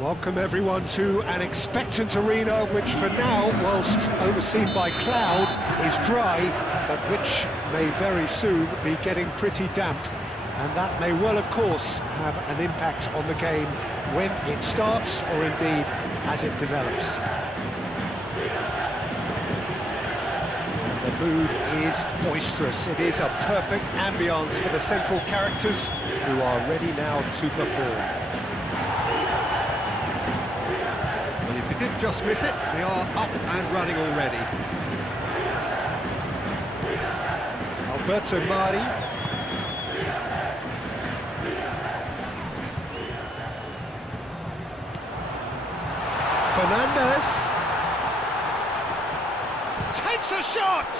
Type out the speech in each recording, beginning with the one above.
Welcome everyone to an expectant arena which for now, whilst overseen by cloud, is dry, but which may very soon be getting pretty damp. And that may well, of course, have an impact on the game when it starts, or indeed as it develops. And the mood is boisterous. It is a perfect ambience for the central characters who are ready now to perform. Did just miss it, they are up and running already. Alberto Mari. Fernandez. Takes a shot!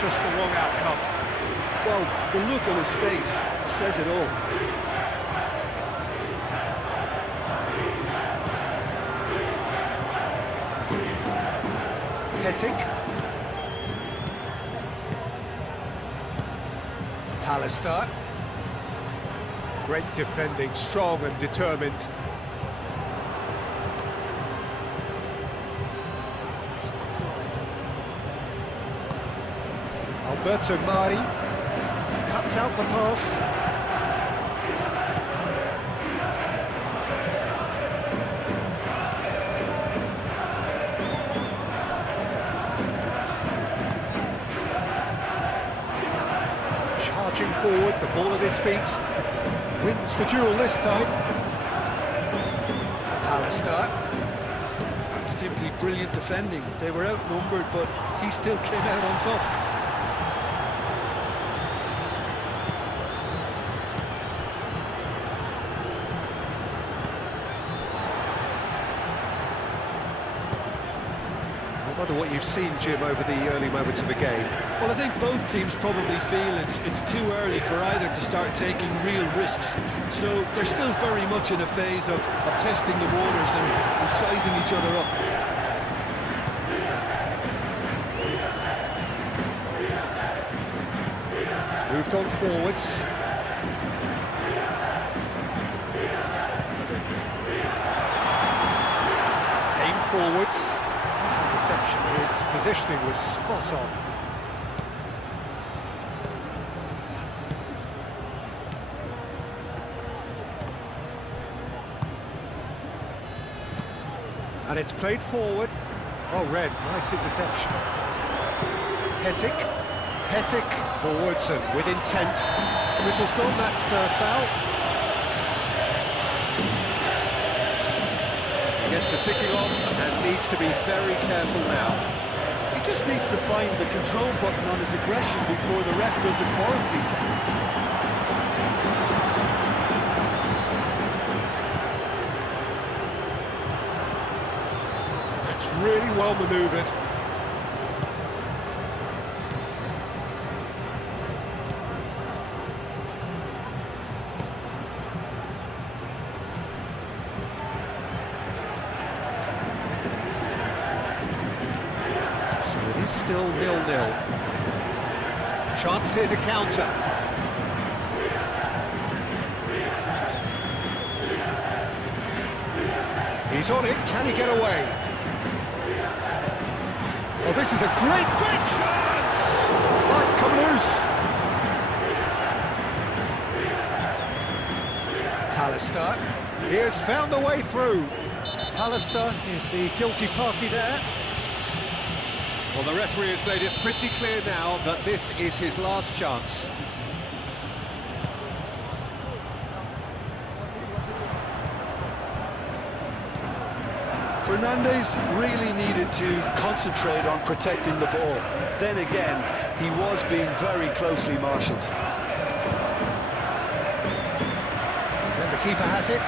Just the wrong outcome. Well, the look on his face says it all. Hetic. Pallister. Great defending, strong and determined. Alberto Mari cuts out the pass. Charging forward, the ball at his feet. Wins the duel this time. Pallister. That's simply brilliant defending. They were outnumbered, but he still came out on top. I wonder what you've seen, Jim, over the early moments of the game. Well, I think both teams probably feel it's too early for either to start taking real risks. So they're still very much in a phase of testing the waters and sizing each other up. Moved on forwards. Aim forwards. Interception, his positioning was spot on. And it's played forward. Oh, Red, nice interception. Hetic forwards and with intent. The whistle's gone, that's foul. Gets the ticking off and needs to be very careful now. He just needs to find the control button on his aggression before the ref does it for him, Peter. That's really well manoeuvred. Still 0-0. Chance here to counter. He's on it, can he get away? Oh, this is a great chance! Oh, it's come loose. Pallister, he has found a way through. Pallister is the guilty party there. Well, the referee has made it pretty clear now that this is his last chance. Fernandez really needed to concentrate on protecting the ball. Then again, he was being very closely marshalled. Then the keeper has it.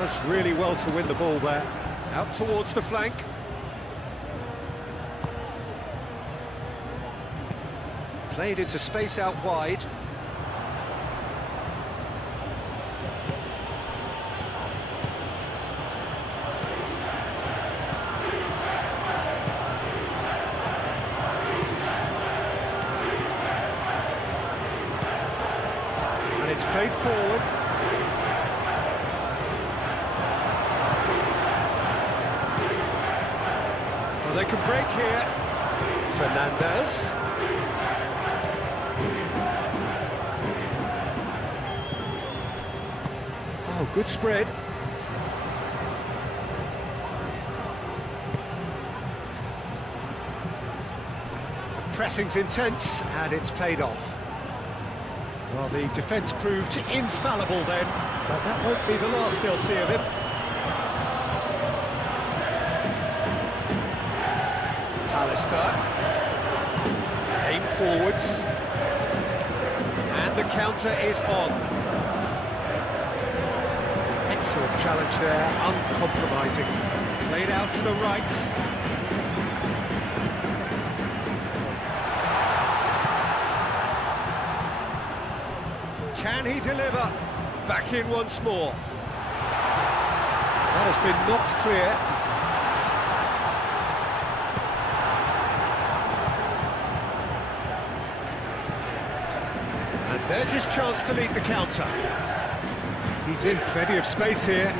Does really well to win the ball there. Out towards the flank. Played into space out wide. And it's played forward. Well, they can break here. Fernandez. Oh, good spread. Pressing's intense, and it's paid off. Well, the defence proved infallible then, but that won't be the last they'll see of him. Pallister. Aim forwards. And the counter is on. Excellent challenge there, uncompromising. Played out to the right. Can he deliver? Back in once more. That has been knocked clear. And there's his chance to lead the counter. He's in plenty of space here.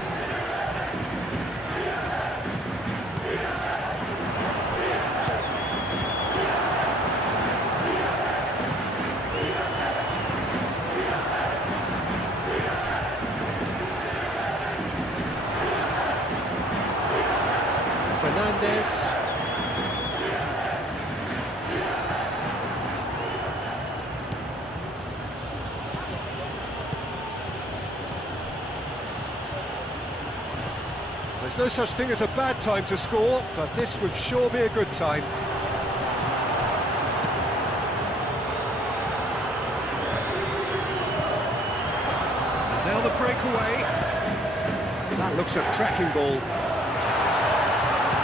Fernandez. There's no such thing as a bad time to score, but this would sure be a good time. And now the breakaway. That looks a cracking ball.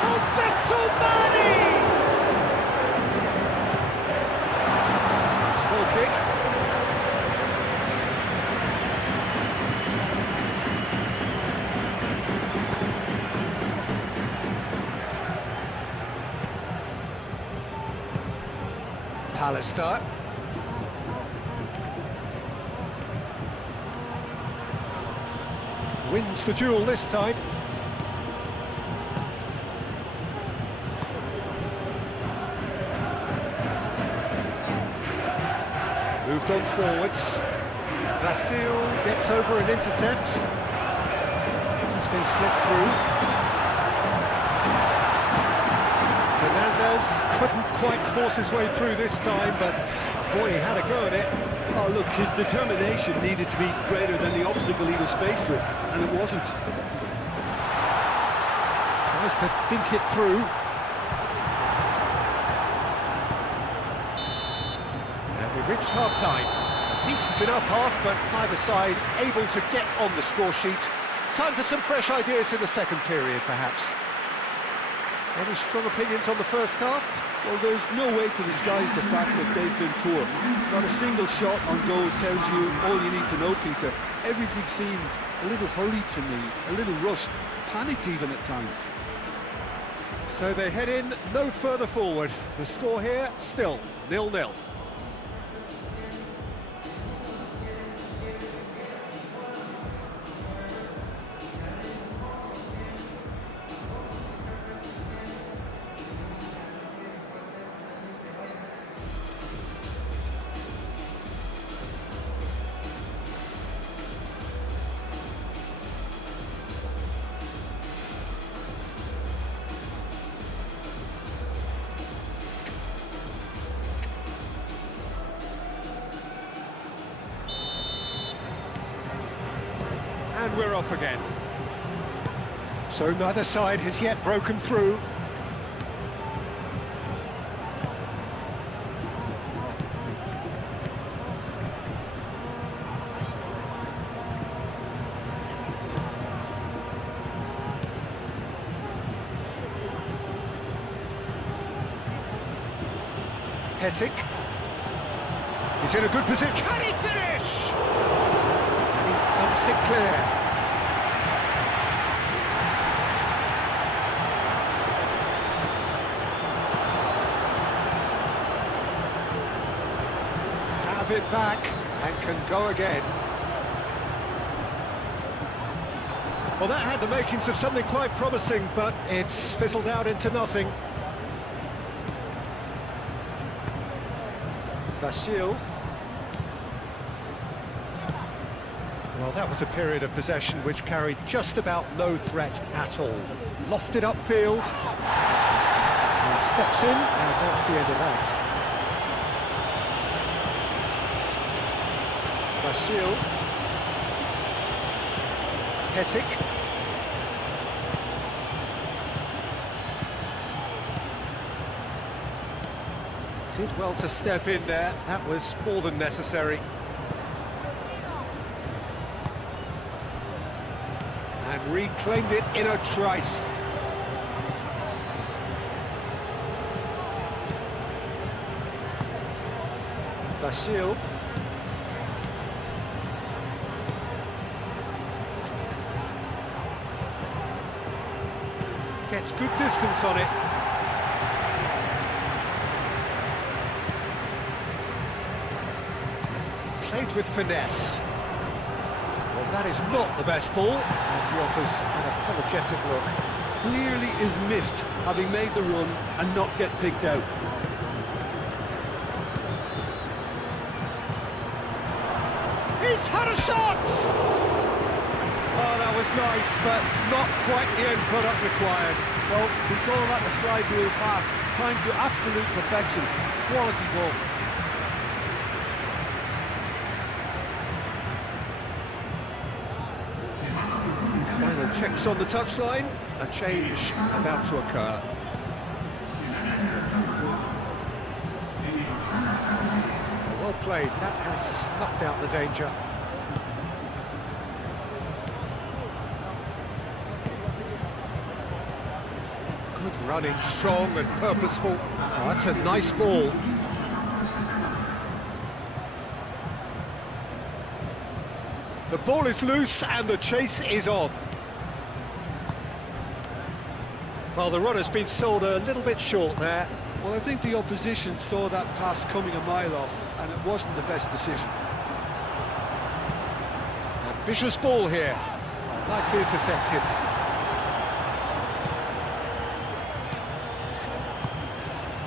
Alberto Mani! It's a ball kick. Pallister. Wins the duel this time. Moved on forwards. Vasil gets over and intercepts. It's been slipped through. Fernandez couldn't quite force his way through this time, but boy, he had a go at it. Oh, look, his determination needed to be greater than the obstacle he was faced with, and it wasn't. Tries to dink it through. And we've reached half-time. Decent enough half, but neither side able to get on the score sheet. Time for some fresh ideas in the second period, perhaps. Any strong opinions on the first half? Well, there's no way to disguise the fact that they've been poor. Not a single shot on goal tells you all you need to know, Peter. Everything seems a little hurried to me, a little rushed, panicked even at times. So they head in no further forward. The score here, still 0-0. And we're off again. So neither side has yet broken through. Hetic. He's in a good position. Can he finish? And he thumps it clear. Have it back and can go again. Well, that had the makings of something quite promising, but it's fizzled out into nothing. Vasil. Well, that was a period of possession which carried just about no threat at all. Lofted upfield. He steps in, and that's the end of that. Vasil. Hetic. Did well to step in there, that was more than necessary. And reclaimed it in a trice. Vasil. Gets good distance on it. Played with finesse. Well, that is not the best ball, and he offers an apologetic look. Clearly is miffed, having made the run and not get picked out. He's had a shot! Oh, that was nice, but not quite the end product required. Well, we call that the slide rule pass. Time to absolute perfection. Quality ball. Final checks on the touchline. A change about to occur. Well played. That has snuffed out the danger. Good running, strong and purposeful. Oh, that's a nice ball. The ball is loose and the chase is on. Well, the runner's been sold a little bit short there. Well, I think the opposition saw that pass coming a mile off, and it wasn't the best decision. Ambitious ball here. Nicely intercepted.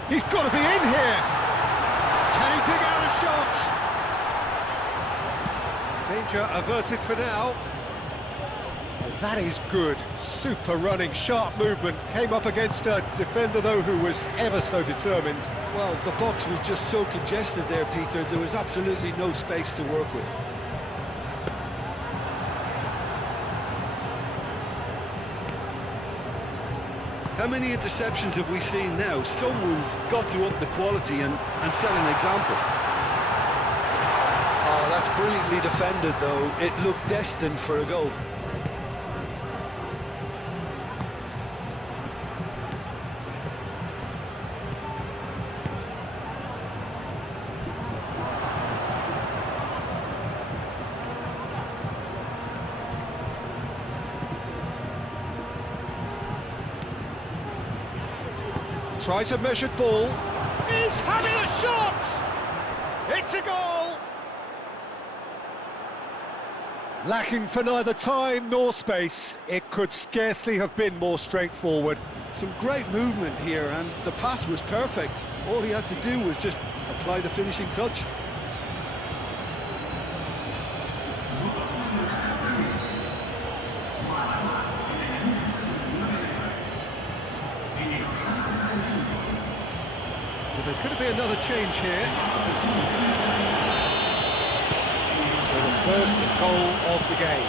He's got to be in here. Can he dig out a shot? Danger averted for now. Well, that is good. Super running, sharp movement. Came up against a defender, though, who was ever so determined. Well, the box was just so congested there, Peter. There was absolutely no space to work with. How many interceptions have we seen now? Someone's got to up the quality and set an example. Oh, that's brilliantly defended, though. It looked destined for a goal. Tries a measured ball. He's having a shot! It's a goal! Lacking for neither time nor space, it could scarcely have been more straightforward. Some great movement here, and the pass was perfect. All he had to do was just apply the finishing touch. There's going to be another change here. So the first goal of the game.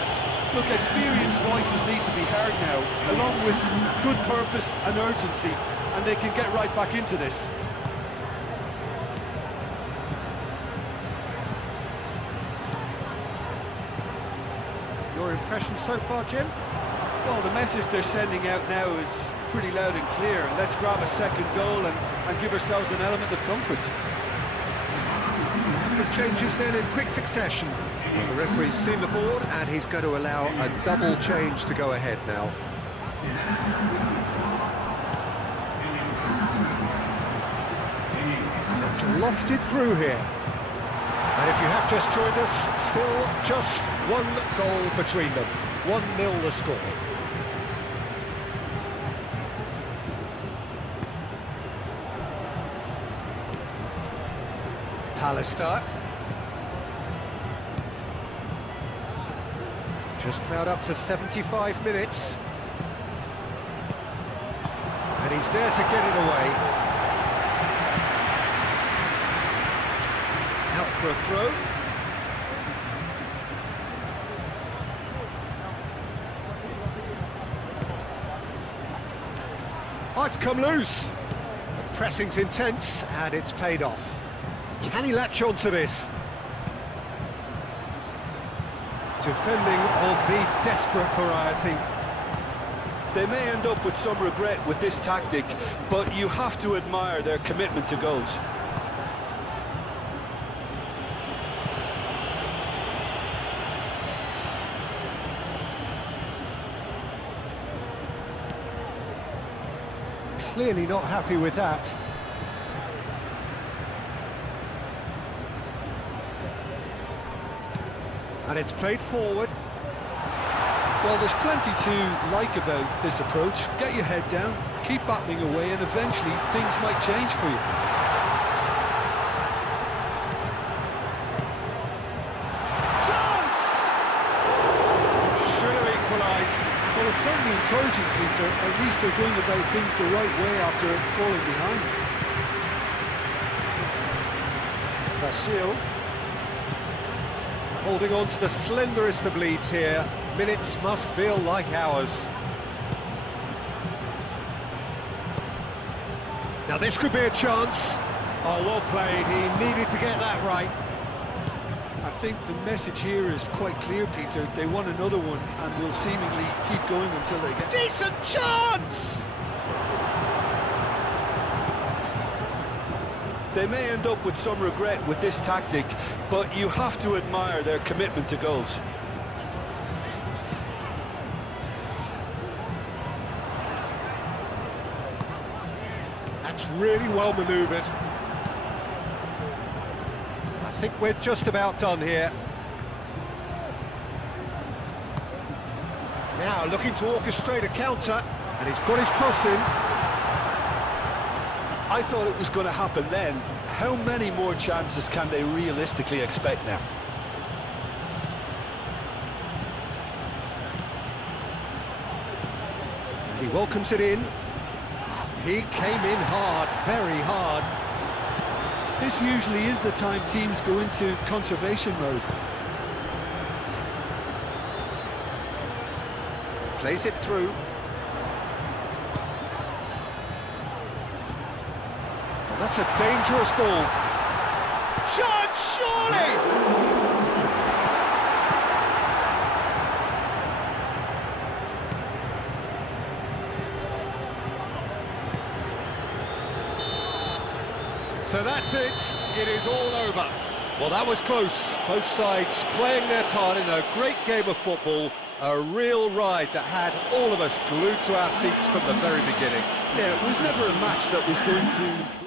Look, experienced voices need to be heard now, along with good purpose and urgency, and they can get right back into this. Your impression so far, Jim? Well, the message they're sending out now is pretty loud and clear. Let's grab a second goal and give ourselves an element of comfort. Changes then in quick succession. Well, the referee's seen the board and he's going to allow a double change to go ahead now. It's lofted through here. And if you have just joined us, still just one goal between them. 1-0 the score. Pallister. Just about up to 75 minutes. And he's there to get it away. Out for a throw. Oh, it's come loose. The pressing's intense, and it's paid off. Can he latch on to this? Defending of the desperate variety. They may end up with some regret with this tactic, but you have to admire their commitment to goals. Clearly not happy with that. And it's played forward. Well, there's plenty to like about this approach. Get your head down, keep battling away, and eventually things might change for you. Chance! Should have equalised. Well, it's certainly encouraging, Peter. At least they're going about things the right way after falling behind. Vasil. Holding on to the slenderest of leads here. Minutes must feel like hours. Now this could be a chance. Oh, well played. He needed to get that right. I think the message here is quite clear, Peter. They want another one and will seemingly keep going until they get... Decent chance! They may end up with some regret with this tactic, but you have to admire their commitment to goals. That's really well manoeuvred. I think we're just about done here. Now looking to orchestrate a counter, and he's got his cross in. I thought it was going to happen then. How many more chances can they realistically expect now? And he welcomes it in. He came in hard, very hard. This usually is the time teams go into conservation mode. Plays it through. That's a dangerous ball. Shot, surely! So that's it. It is all over. Well, that was close. Both sides playing their part in a great game of football. A real ride that had all of us glued to our seats from the very beginning. Yeah, it was never a match that was going to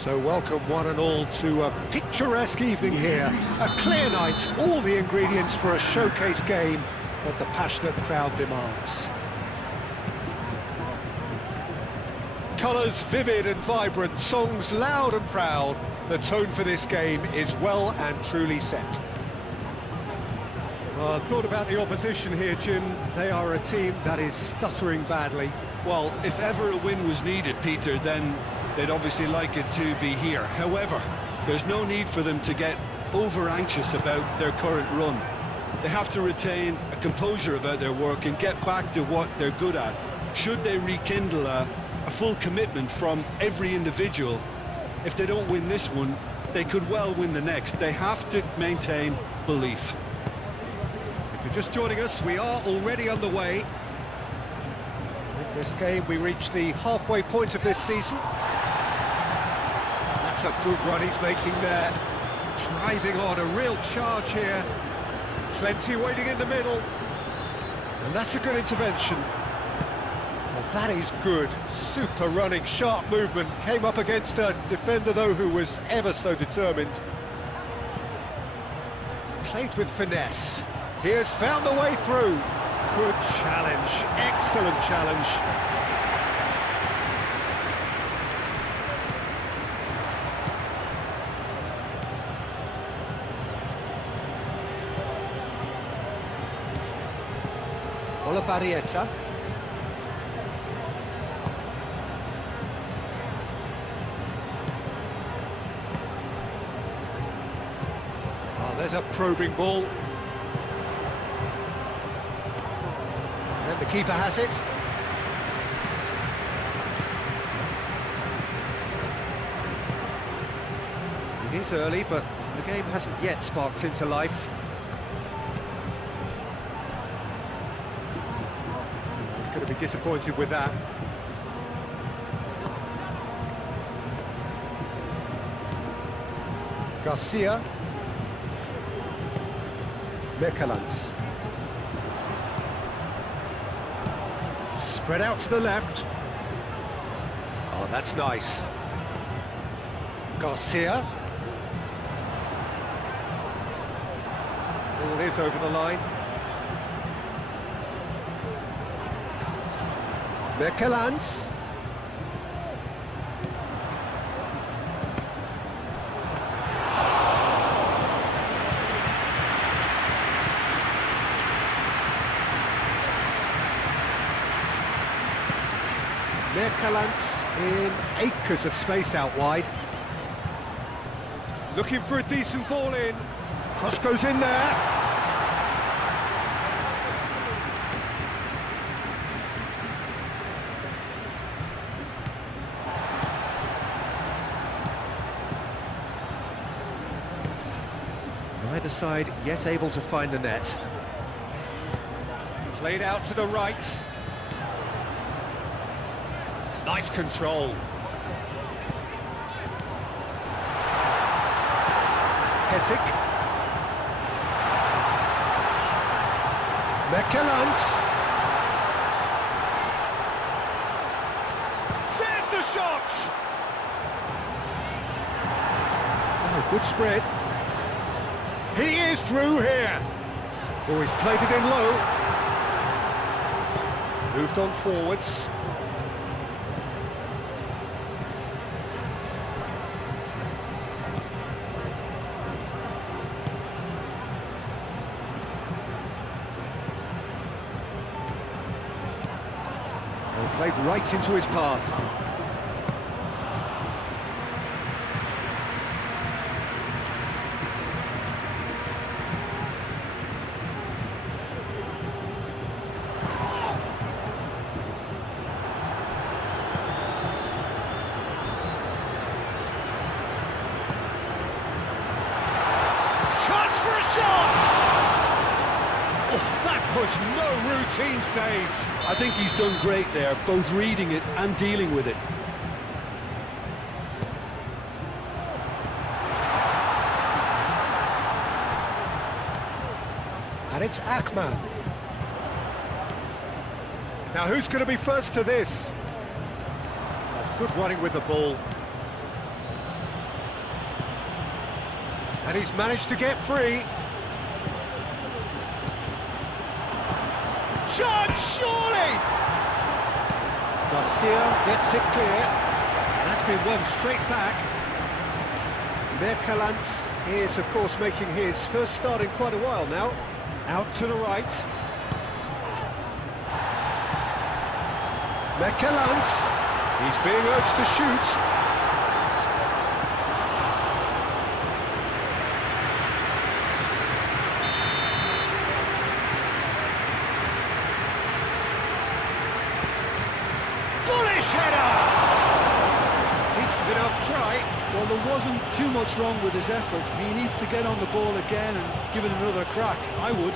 So welcome one and all to a picturesque evening here. A clear night, all the ingredients for a showcase game that the passionate crowd demands. Colours vivid and vibrant, songs loud and proud. The tone for this game is well and truly set. Well, I thought about the opposition here, Jim. They are a team that is stuttering badly. Well, if ever a win was needed, Peter, then they'd obviously like it to be here. However, there's no need for them to get over-anxious about their current run. They have to retain a composure about their work and get back to what they're good at. Should they rekindle a full commitment from every individual, if they don't win this one, they could well win the next. They have to maintain belief. If you're just joining us, we are already underway. With this game, we reach the halfway point of this season. That's a good run he's making there. Driving on, a real charge here. Plenty waiting in the middle. And that's a good intervention. Well, that is good. Super running, sharp movement. Came up against a defender, though, who was ever so determined. Played with finesse. He has found the way through. Good challenge, excellent challenge. Olabarrieta. Oh, there's a probing ball. And the keeper has it. It is early, but the game hasn't yet sparked into life. He's going to be disappointed with that. Garcia. Merkelans. Spread out to the left. Oh, that's nice. Garcia. Ball is over the line. Merkelans. Merkelans in acres of space out wide. Looking for a decent ball in. Cross goes in there. Neither side yet able to find the net. Played out to the right. Nice control. Hetic. Merkelans. There's the shot! Oh, good spread. He is through here. Oh, he's played it in low. Moved on forwards. Played right into his path. Chance for a shot! Oh, that was no routine save. I think he's done great there, both reading it and dealing with it. And it's Akman. Now who's going to be first to this? That's good running with the ball. And he's managed to get free. Chance, surely! Garcia gets it clear. And that's been won straight back. Mercalants is, of course, making his first start in quite a while now. Out to the right. Mercalants. He's being urged to shoot. Well, there wasn't too much wrong with his effort. He needs to get on the ball again and give it another crack. I would.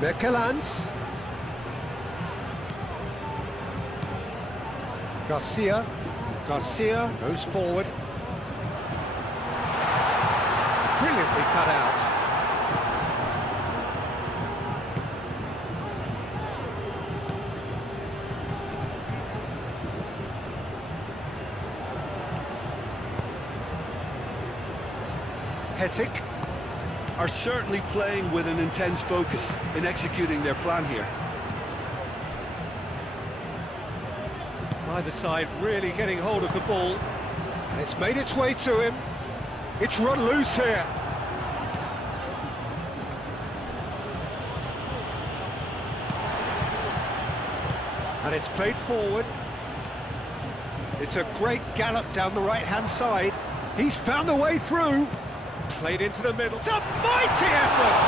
Mercalants. Garcia. Garcia goes forward. Brilliantly cut out. Hetic are certainly playing with an intense focus in executing their plan here. Either side really getting hold of the ball. And it's made its way to him. It's run loose here. And it's played forward. It's a great gallop down the right-hand side. He's found a way through. Played into the middle. It's a mighty effort!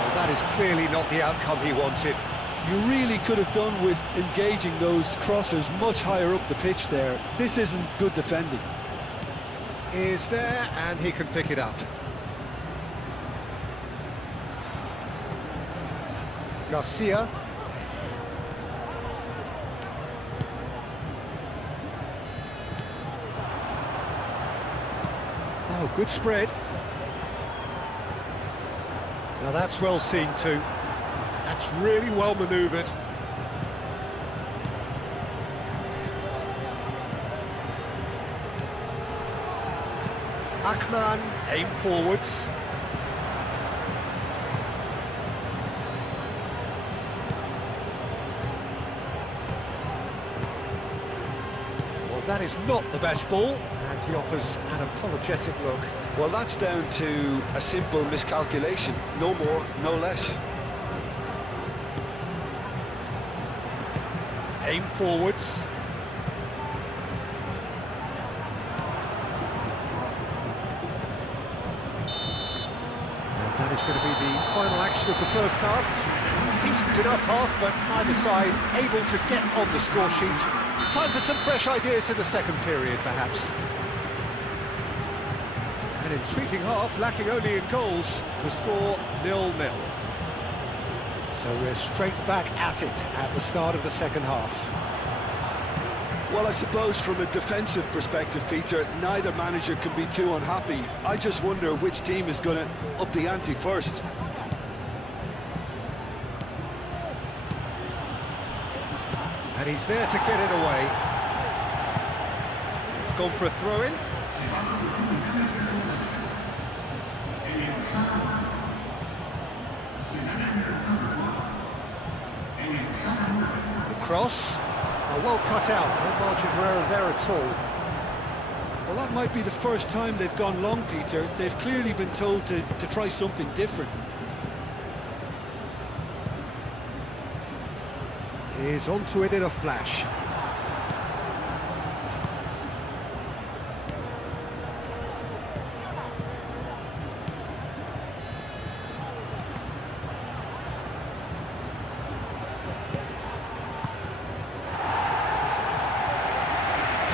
Well, that is clearly not the outcome he wanted. You really could have done with engaging those crossers much higher up the pitch there. This isn't good defending. Is there, and he can pick it up. Garcia. Oh, good spread. Now that's well seen too. That's really well manoeuvred. Akman, aim forwards. Well, that is not the best ball, and he offers an apologetic look. Well, that's down to a simple miscalculation. No more, no less. Aim forwards. That is going to be the final action of the first half. Decent enough half, but neither side able to get on the score sheet. Time for some fresh ideas in the second period, perhaps. An intriguing half, lacking only in goals. The score 0-0. So we're straight back at it at the start of the second half. Well, I suppose from a defensive perspective, Peter, neither manager can be too unhappy. I just wonder which team is going to up the ante first. And he's there to get it away. It's gone for a throw-in. The cross. Well cut out, no margin for error there at all. Well, that might be the first time they've gone long, Peter. They've clearly been told to try something different. He's onto it in a flash.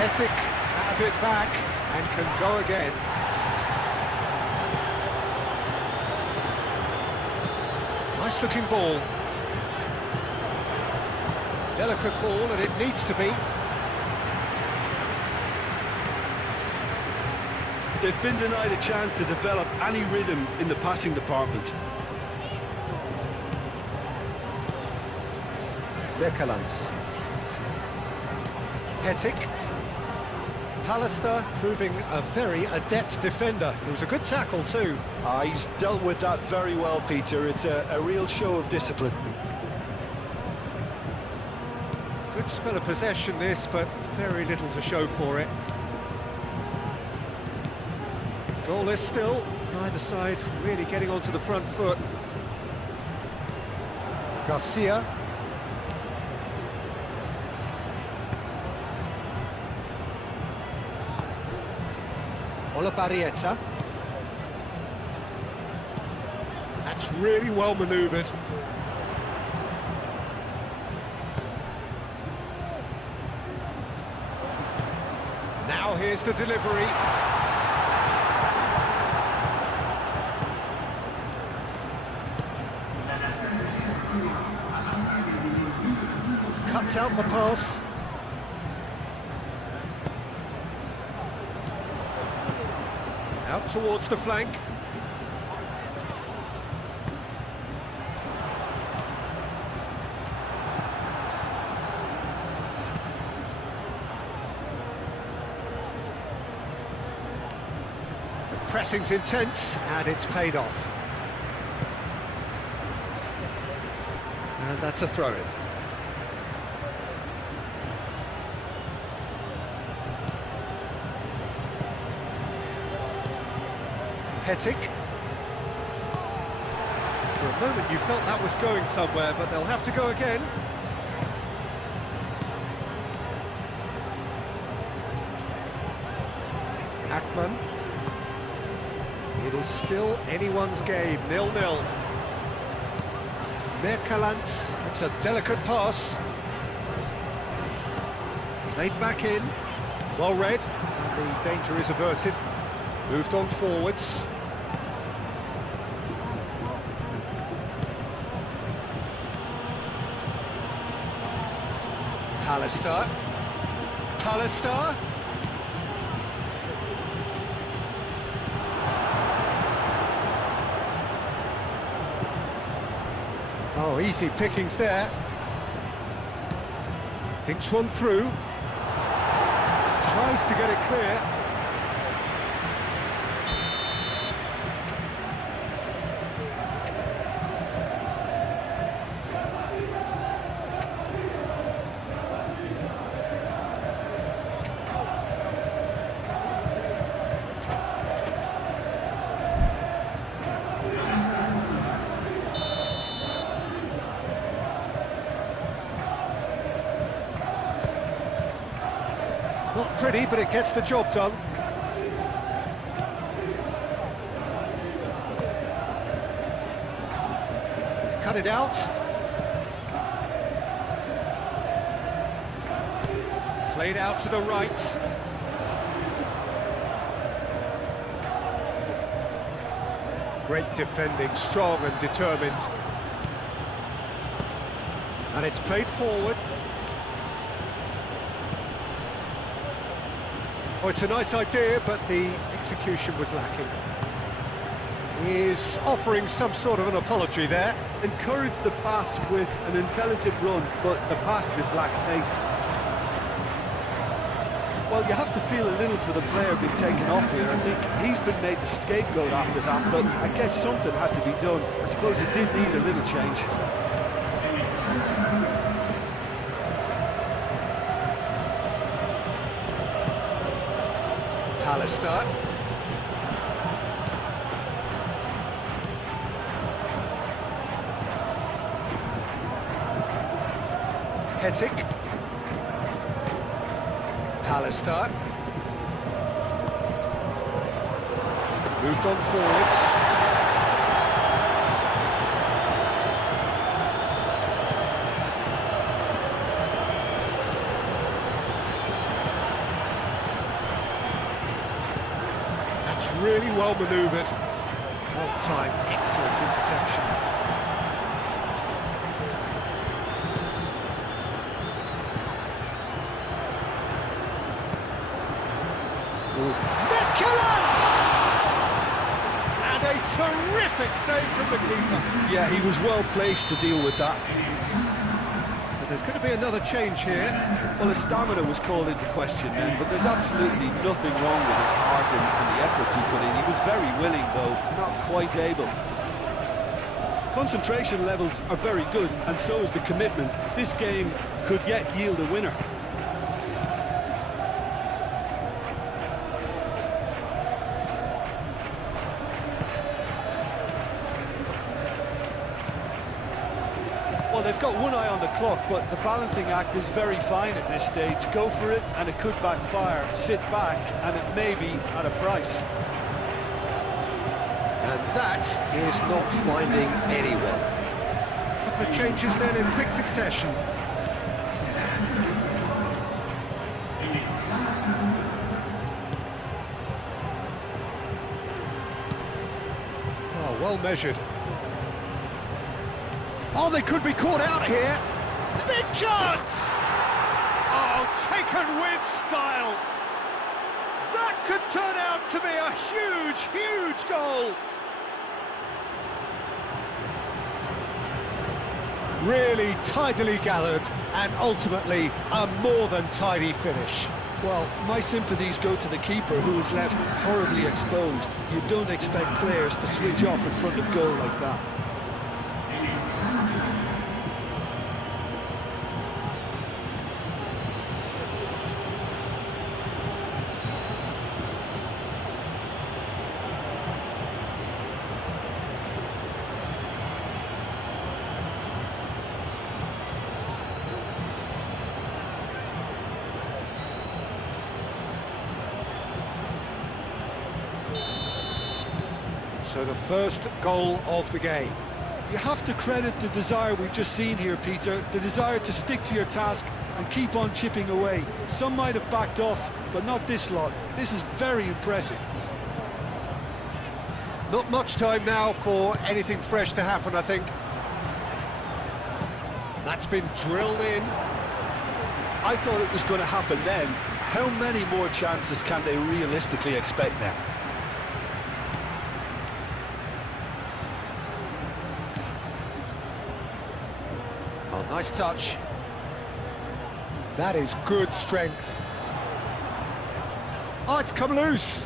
Hetic have it back and can go again. Nice looking ball. Delicate ball, and it needs to be. They've been denied a chance to develop any rhythm in the passing department. Merkelans. Hetic. Pallister proving a very adept defender. It was a good tackle too. He's dealt with that very well, Peter. It's a real show of discipline. Good spell of possession this, but very little to show for it. Goalless still, neither side really getting onto the front foot. Garcia. Olabarrieta. That's really well manoeuvred. Now here's the delivery. Cuts out the pass. Out towards the flank. The pressing's intense, and it's paid off. And that's a throw-in. Hetic. For a moment you felt that was going somewhere, but they'll have to go again. Akman. It is still anyone's game, 0-0. Merkelans, that's a delicate pass. Played back in, well read, and the danger is averted. Moved on forwards. Pallister. Pallister. Oh, easy pickings there. Thinks one through. Tries to get it clear. Not pretty, but it gets the job done. He's cut it out. Played out to the right. Great defending, strong and determined. And it's played forward. Oh, it's a nice idea, but the execution was lacking. He's offering some sort of an apology there. Encouraged the pass with an intelligent run, but the pass just lacked pace. Well, you have to feel a little for the player being taken off here. I think he's been made the scapegoat after that, but I guess something had to be done. I suppose it did need a little change. Pallister. Hetic. Pallister. Moved on forwards. That's really well manoeuvred. One time, excellent interception. Merkelans! And a terrific save from the keeper. Yeah, he was well placed to deal with that. There's going to be another change here. Well, his stamina was called into question then, but there's absolutely nothing wrong with his heart and the efforts he put in. He was very willing, though, not quite able. Concentration levels are very good, and so is the commitment. This game could yet yield a winner. Well, they've got one eye on the clock, but the balancing act is very fine at this stage. Go for it, and it could backfire. Sit back, and it may be at a price. And that is not finding anyone. Couple of changes then in quick succession. Oh, well measured. Oh, they could be caught out here. Big chance! Oh, taken with style. That could turn out to be a huge, huge goal. Really tidily gathered, and ultimately a more than tidy finish. Well, my sympathies go to the keeper, who is left horribly exposed. You don't expect players to switch off in front of goal like that. So the first goal of the game. You have to credit the desire we've just seen here, Peter, the desire to stick to your task and keep on chipping away. Some might have backed off, but not this lot. This is very impressive. Not much time now for anything fresh to happen, I think. That's been drilled in. I thought it was going to happen then. How many more chances can they realistically expect now? Oh, nice touch. That is good strength. Oh, it's come loose.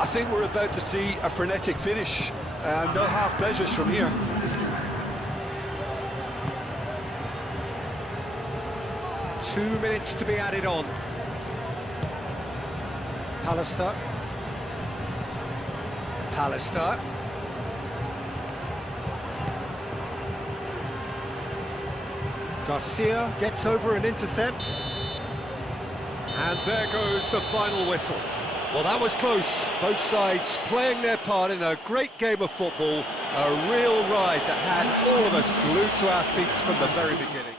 I think we're about to see a frenetic finish, and no half measures from here. Two minutes to be added on. Pallister. Pallister. Garcia gets over and intercepts. And there goes the final whistle. Well, that was close. Both sides playing their part in a great game of football. A real ride that had all of us glued to our seats from the very beginning.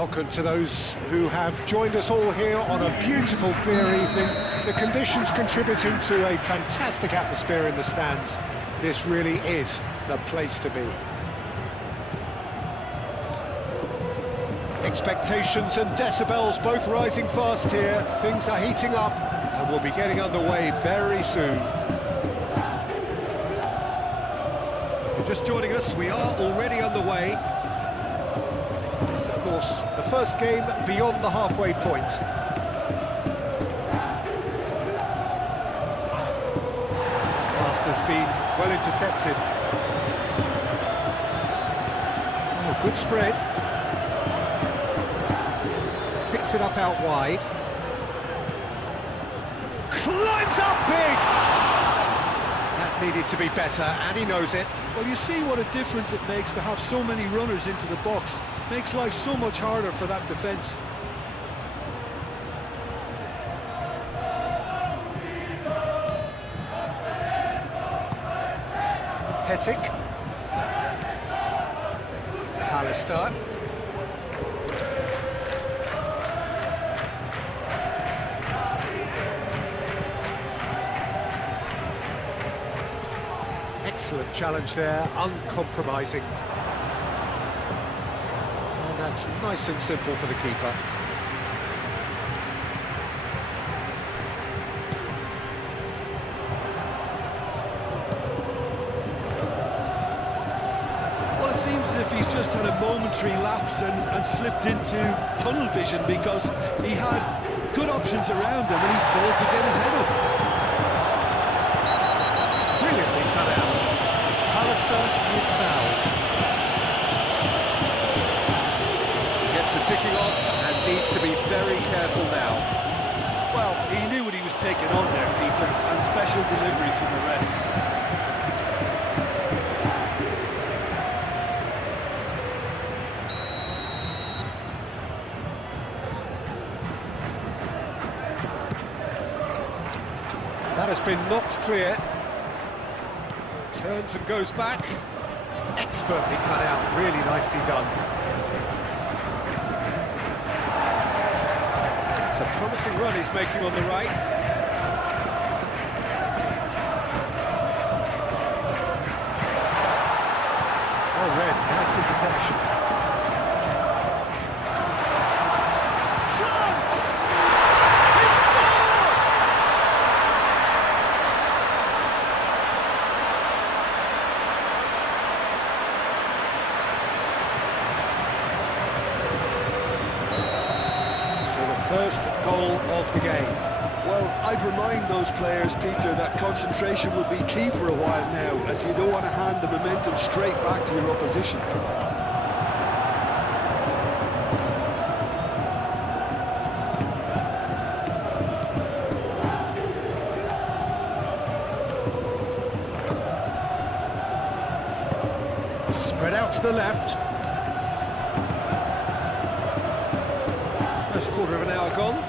Welcome to those who have joined us all here on a beautiful, clear evening. The conditions contributing to a fantastic atmosphere in the stands. This really is the place to be. Expectations and decibels both rising fast here. Things are heating up and we'll be getting underway very soon. If you're just joining us, we are already underway. It's, of course, the first game beyond the halfway point. Pass has been well intercepted. Oh, good spread. Picks it up out wide. Climbs up big! That needed to be better, and he knows it. Well, you see what a difference it makes to have so many runners into the box. Makes life so much harder for that defence. Hetic. Pallister. Excellent challenge there, uncompromising. And that's nice and simple for the keeper. Well, it seems as if he's just had a momentary lapse and slipped into tunnel vision, because he had good options around him and he failed to get his head up. Brilliantly cut out. Pallister is fouled. Gets the ticking off and needs to be very careful now. Well, he knew what he was taking on there, Peter, and special delivery from the ref. That has been knocked clear. Turns and goes back. Expertly cut out, really nicely done. It's a promising run he's making on the right. Oh, Red, nice interception. Chance! He scored! So the first goal of the game. Well, I'd remind those players, Peter, that concentration will be key for a while now, as you don't want to hand the momentum straight back to your opposition. Spread out to the left. First quarter of an hour gone.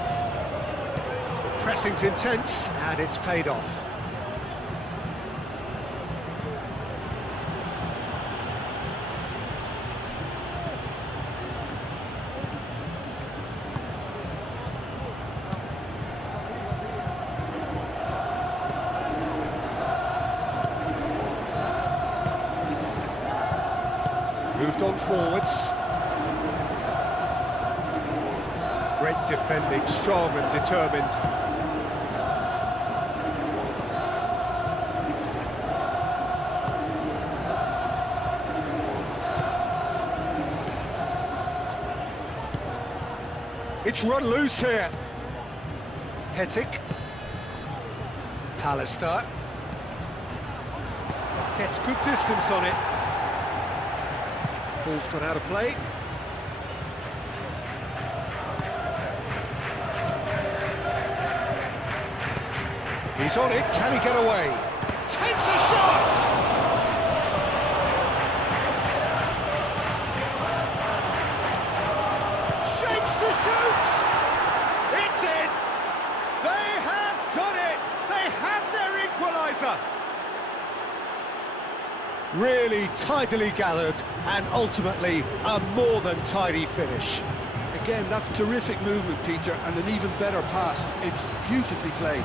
Pressing's intense, and it's paid off. Moved on forwards. Great defending, strong and determined. It's run loose here. Hetic. Pallister. Gets good distance on it. Ball's gone out of play. He's on it, can he get away? Takes a shot! Shapes to shoot! It's in! They have done it! They have their equaliser! Really tidily gathered, and ultimately a more than tidy finish. Again, that's terrific movement, Peter, and an even better pass. It's beautifully played.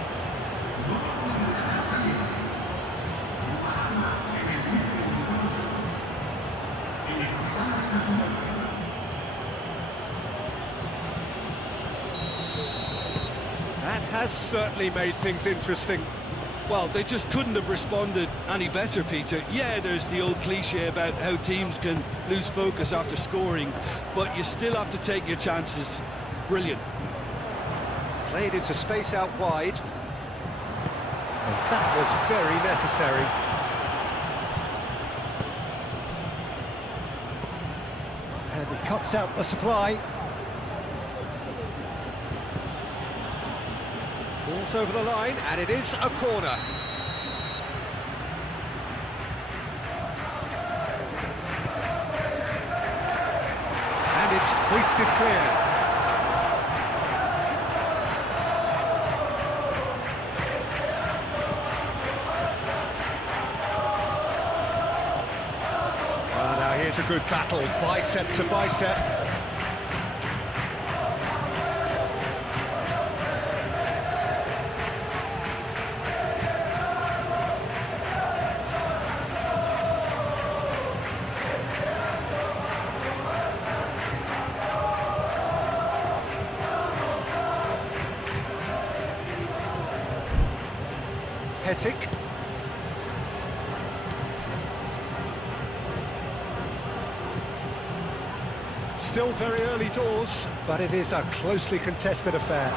That has certainly made things interesting. Well, they just couldn't have responded any better, Peter. Yeah, there's the old cliche about how teams can lose focus after scoring, but you still have to take your chances. Brilliant. Played into space out wide. And that was very necessary. And he cuts out the supply. Ball's over the line, and it is a corner. And it's hoisted clear. Well, now here's a good battle, bicep to bicep. Hetic. Still very early doors, but it is a closely contested affair.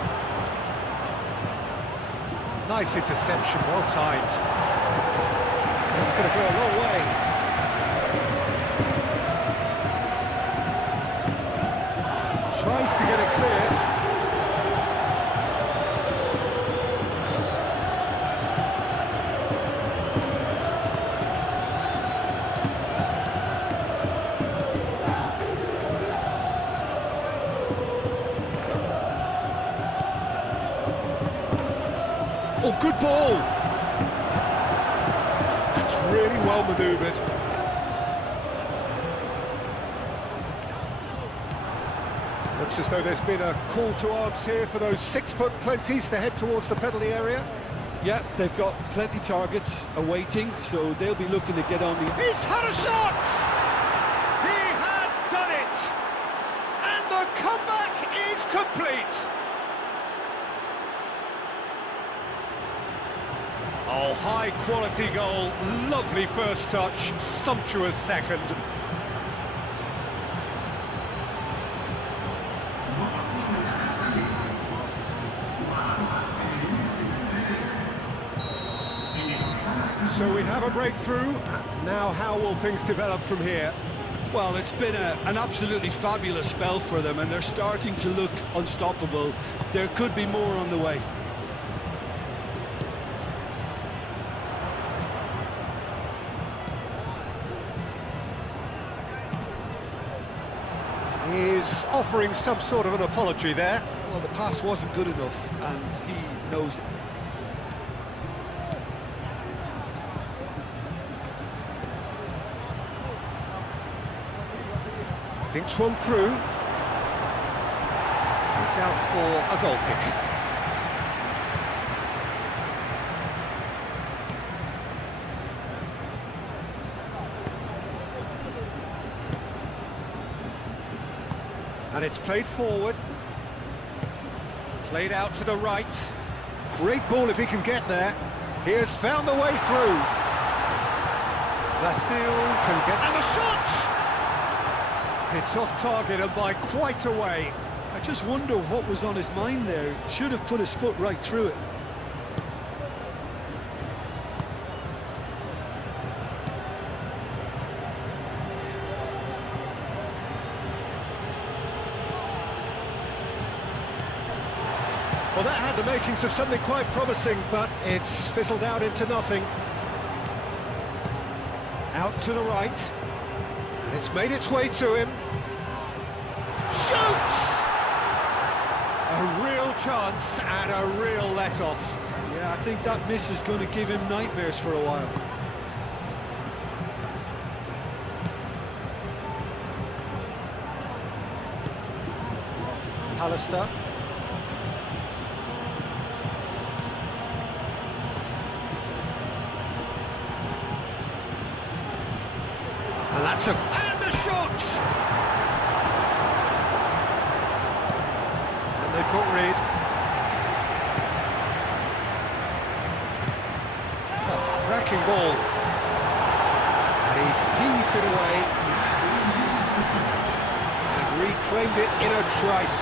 Nice interception, well timed. That's going to go a long way. Tries to get it clear. Oh, good ball! That's really well manoeuvred. Looks as though there's been a call to arms here for those 6-foot plenties to head towards the penalty area. Yeah, they've got plenty targets awaiting, so they'll be looking to get on the... He's had a shot! He has done it! And the comeback is complete! Oh, high-quality goal, lovely first touch, sumptuous second. So we have a breakthrough. Now how will things develop from here? Well, it's been an absolutely fabulous spell for them, and they're starting to look unstoppable. There could be more on the way. He's offering some sort of an apology there. Well, the pass wasn't good enough, and he knows it. Dinks one through. It's out for a goal kick. And it's played forward. Played out to the right. Great ball if he can get there. He has found the way through. Vasil can get... And the shot! It's off target and by quite a way. I just wonder what was on his mind there. Should have put his foot right through it. Well, that had the makings of something quite promising, but it's fizzled out into nothing. Out to the right. And it's made its way to him. Shoots! A real chance and a real let-off. Yeah, I think that miss is going to give him nightmares for a while. McAllister. And that's a... and the shot! And they've got Reid. Oh, cracking ball. And he's heaved it away. And reclaimed it in a trice.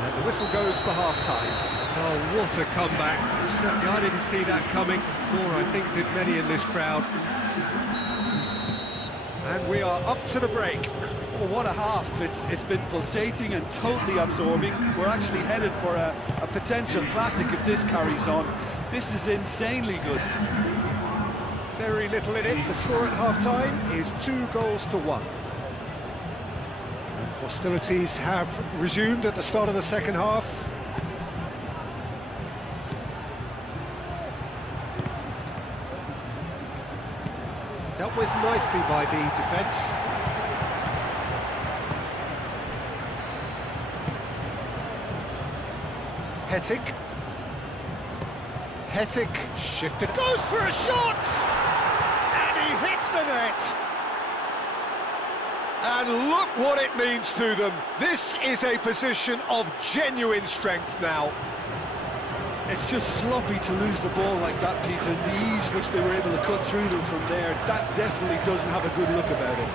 And the whistle goes for half-time. Oh, what a comeback. Certainly I didn't see that coming, nor I think did many in this crowd. And we are up to the break. Well, what a half. It's been pulsating and totally absorbing. We're actually headed for a potential classic if this carries on. This is insanely good. Very little in it. The score at half-time is 2-1. Hostilities have resumed at the start of the second half. Dealt with nicely by the defence. Hetic. Hetic shifted, goes for a shot! And he hits the net! And look what it means to them. This is a position of genuine strength now. It's just sloppy to lose the ball like that, Peter. The ease which they were able to cut through them from there, that definitely doesn't have a good look about it.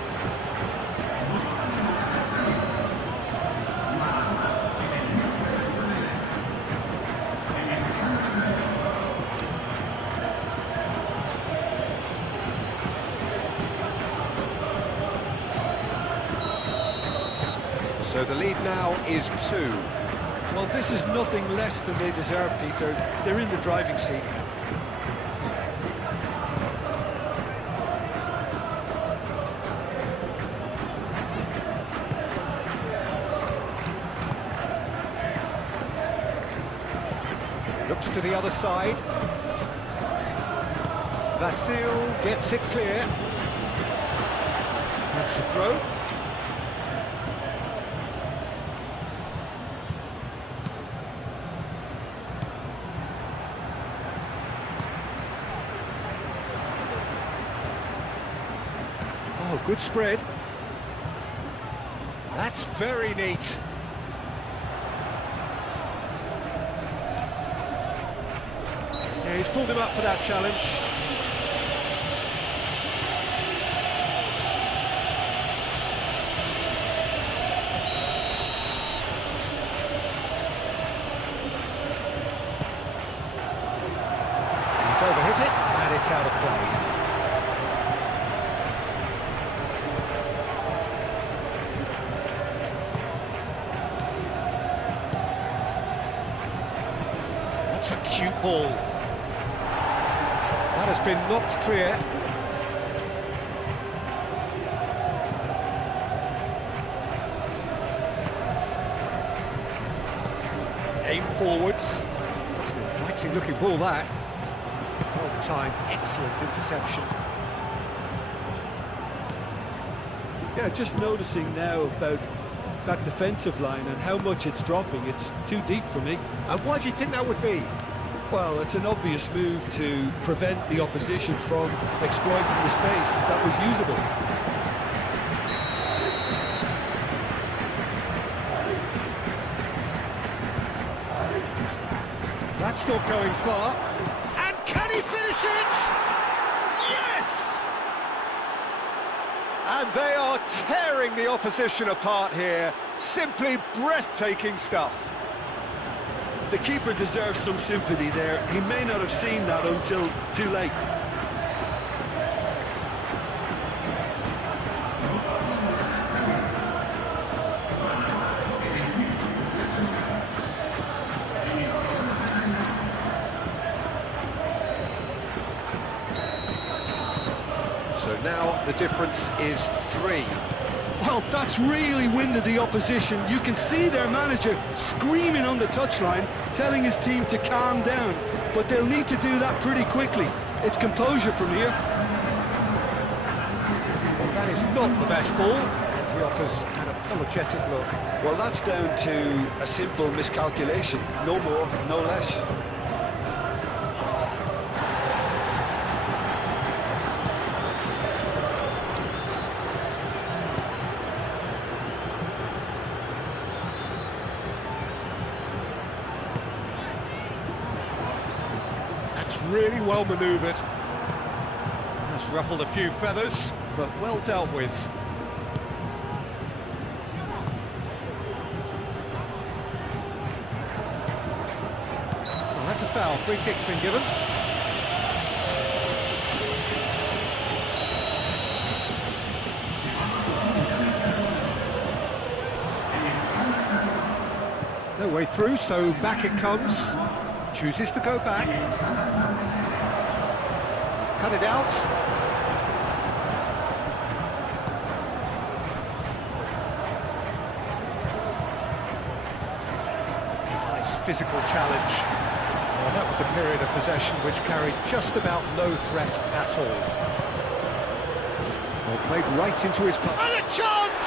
So the lead now is 2. Well, this is nothing less than they deserve, Peter. They're in the driving seat now. Looks to the other side. Vasil gets it clear. That's the throw. Oh, good spread. That's very neat. Yeah, he's pulled him up for that challenge. He's overhit it, and it's out of play. That's a cute ball. That has been knocked clear. Aim forwards. It's an inviting looking ball, that. Well timed, excellent interception. Yeah, just noticing now about that defensive line and how much it's dropping. It's too deep for me. And why do you think that would be? Well, it's an obvious move to prevent the opposition from exploiting the space that was usable. That's still going far. And can he finish it? Yes! And they are tearing the opposition apart here. Simply breathtaking stuff. The keeper deserves some sympathy there. He may not have seen that until too late. So now the difference is 3. Well, that's really winded the opposition. You can see their manager screaming on the touchline, telling his team to calm down. But they'll need to do that pretty quickly. It's composure from here. Well, that is not the best ball. And he offers an apologetic look. Well, that's down to a simple miscalculation. No more, no less. That's really well manoeuvred. That's ruffled a few feathers, but well dealt with. Well, that's a foul. Free kick's been given. No way through, so back it comes. Chooses to go back. He's cut it out. Nice physical challenge. Well, that was a period of possession which carried just about no threat at all. Well, played right into his... And a chance!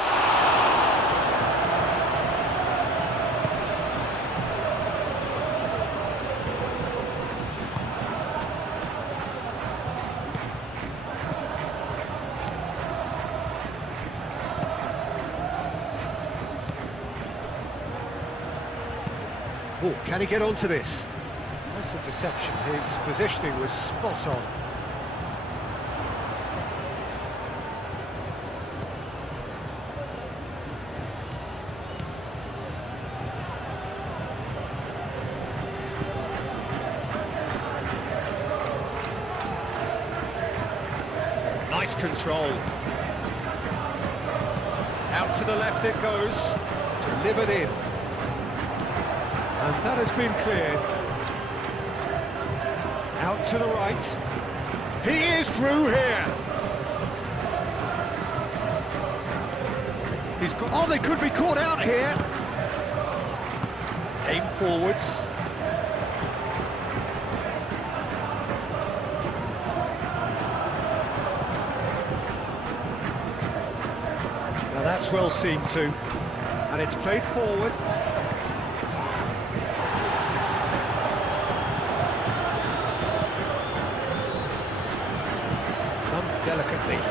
Oh, can he get onto this? Nice interception. His positioning was spot on. Nice control. Out to the left it goes. Delivered in. And that has been cleared. Out to the right. He is through here. He's got... Oh, they could be caught out here. Aim forwards. Now that's well seen too. And it's played forward. Delicately. And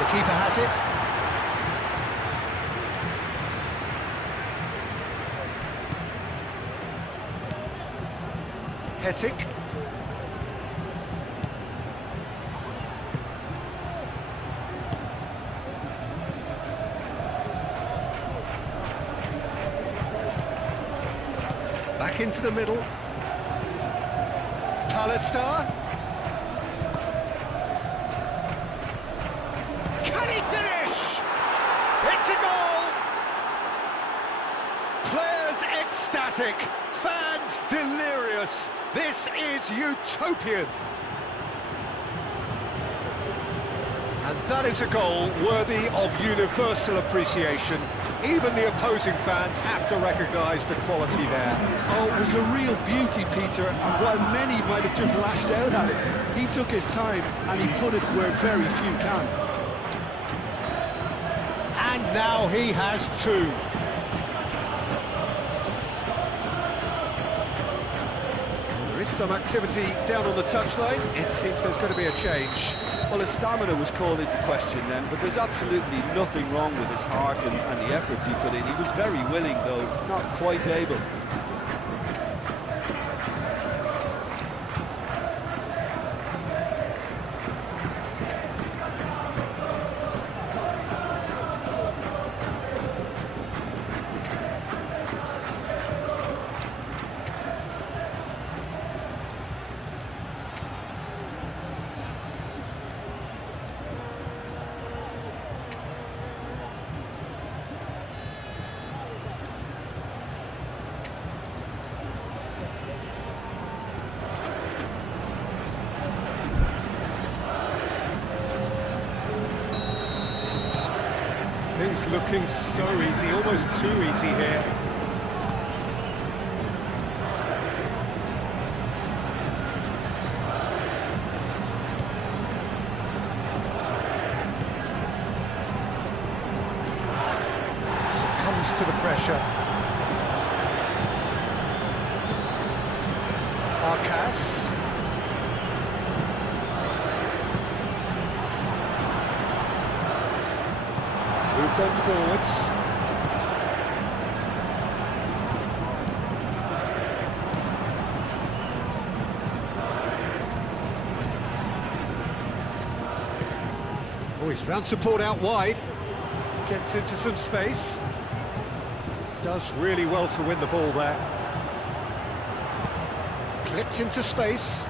the keeper has it. Hetic. Back into the middle. Palestar. Can he finish? It's a goal! Players ecstatic, fans delirious. This is utopian. And that is a goal worthy of universal appreciation. Even the opposing fans have to recognise the quality there. Oh, it was a real beauty, Peter, and while many might have just lashed out at it, he took his time and he put it where very few can. And now he has two. There is some activity down on the touchline. It seems there's going to be a change. Well, his stamina was called into question then, but there's absolutely nothing wrong with his heart and the efforts he put in. He was very willing, though, not quite able. Things looking so easy, almost too easy here. pressure. Arcas. Moved on forwards. Oh, he's found support out wide. Gets into some space. Does really well to win the ball there. Clipped into space.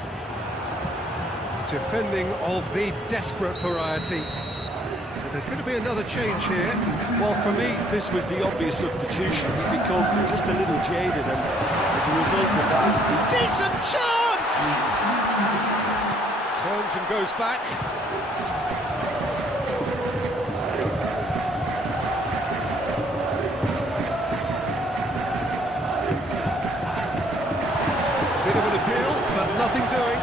Defending of the desperate variety. And there's going to be another change here. Well, for me, this was the obvious substitution. He's become just a little jaded, and as a result of that... Decent chance! Turns and goes back. Bit of an appeal, but nothing doing.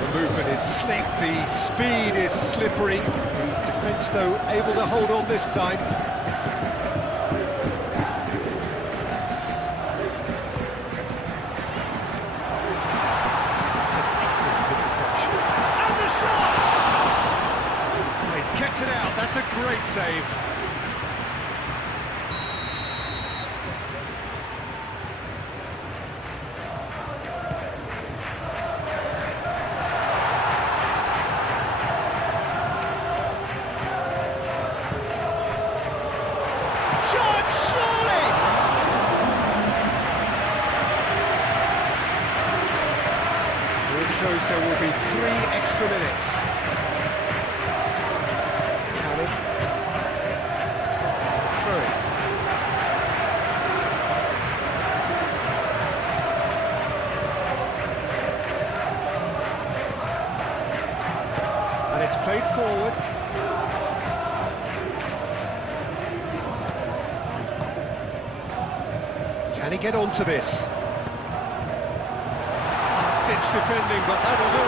The movement is slick, the speed is slippery. The defence, though, able to hold on this time. It's an excellent interception. And the shot! He's kept it out, that's a great save. Shows there will be 3 extra minutes. Cannon. Through it. And it's played forward. Can he get onto this? Ditch defending, but that'll do.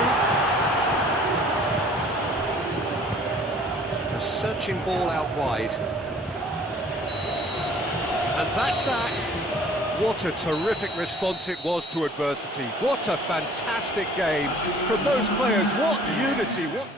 A searching ball out wide. And that's that. What a terrific response it was to adversity. What a fantastic game from those players. What unity, what...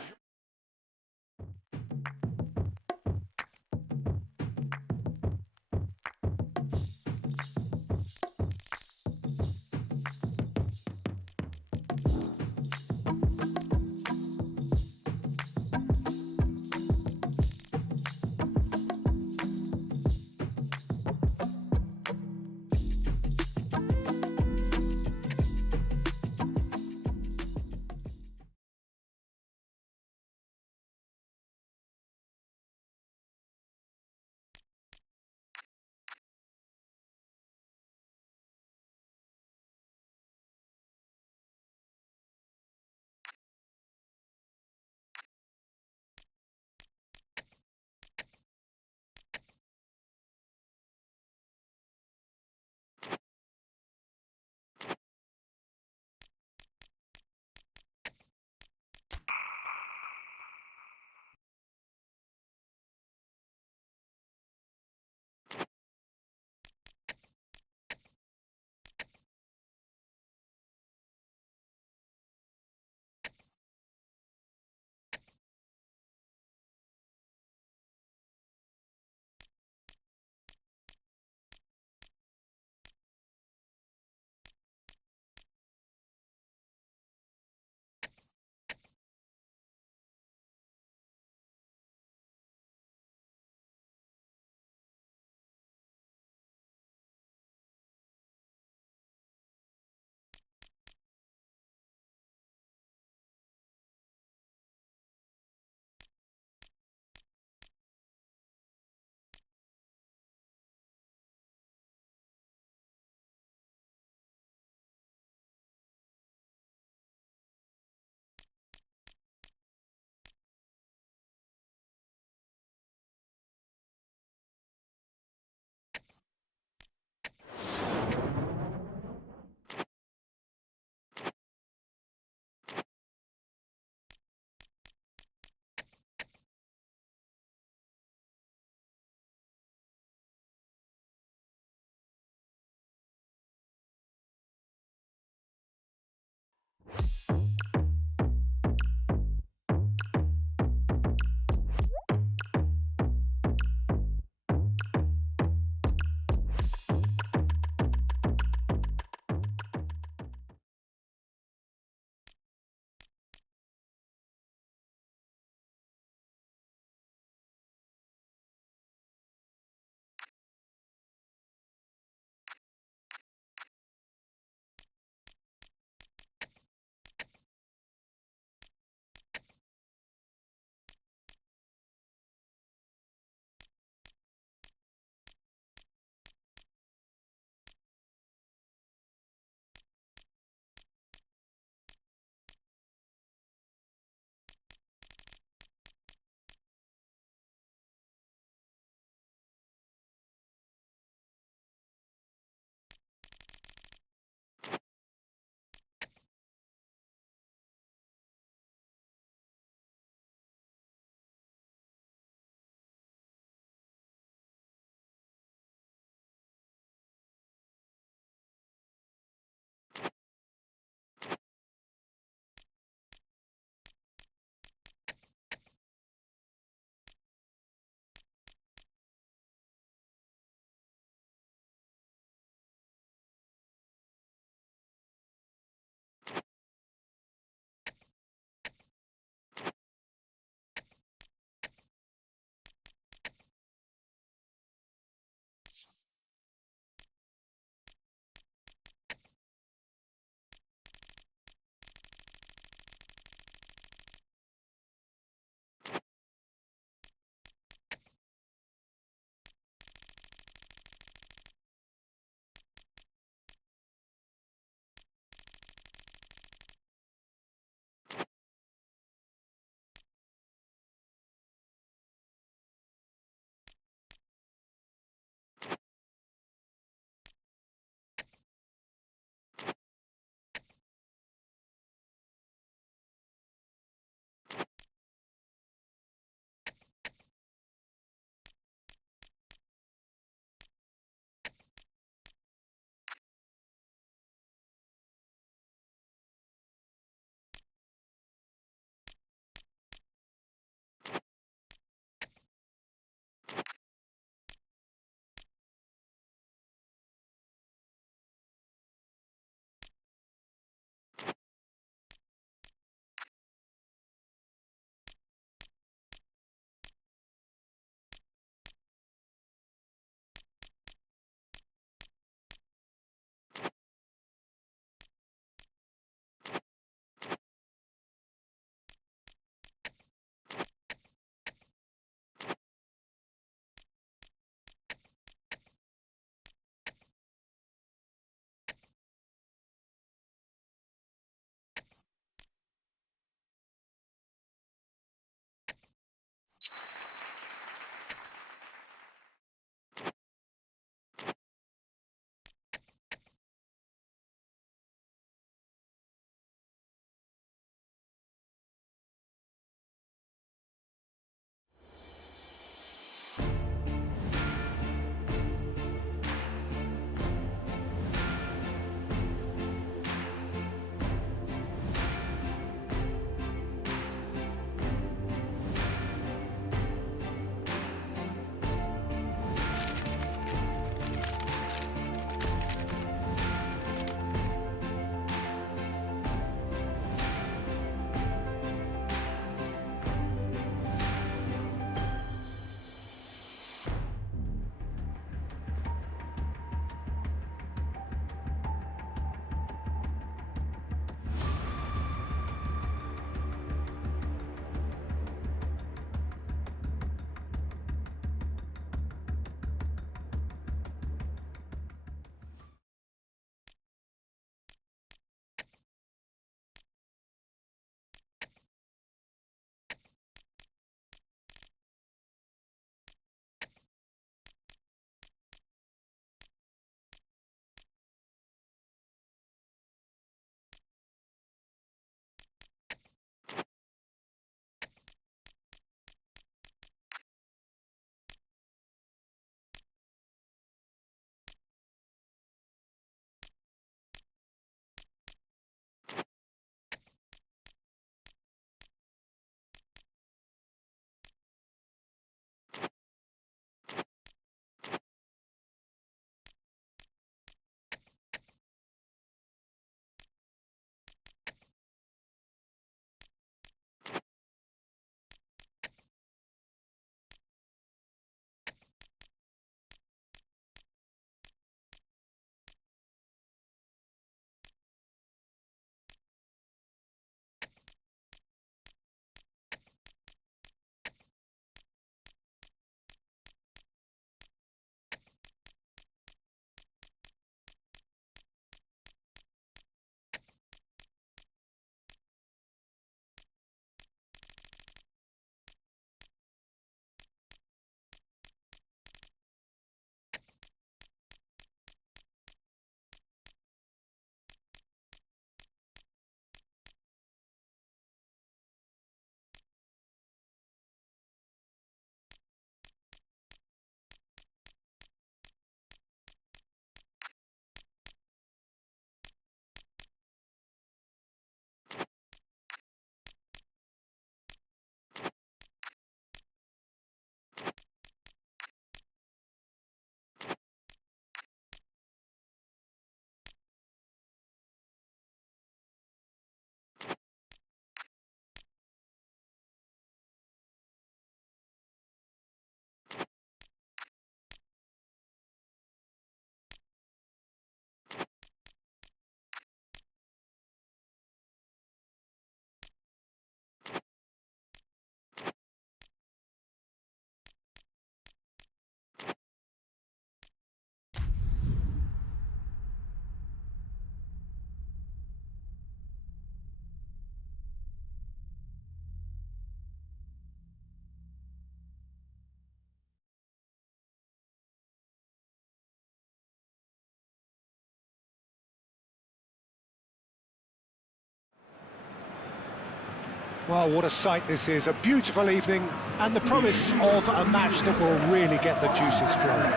Well, what a sight this is, a beautiful evening, and the promise of a match that will really get the juices flowing.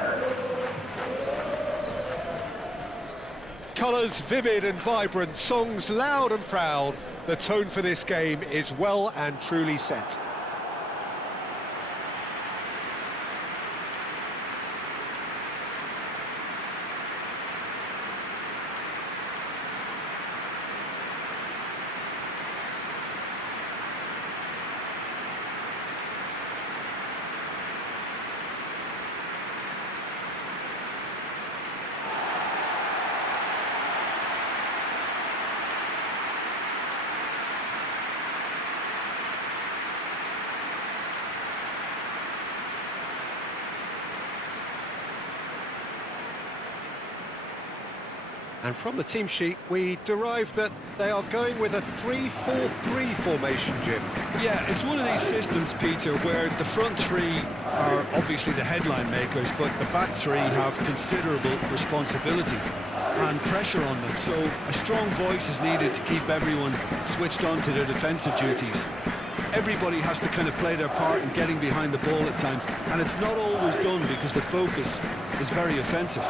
Colours vivid and vibrant, songs loud and proud. The tone for this game is well and truly set. And from the team sheet, we derive that they are going with a 3-4-3 formation, Jim. Yeah, it's one of these systems, Peter, where the front three are obviously the headline makers, but the back three have considerable responsibility and pressure on them. So a strong voice is needed to keep everyone switched on to their defensive duties. Everybody has to kind of play their part in getting behind the ball at times, and it's not always done because the focus is very offensive.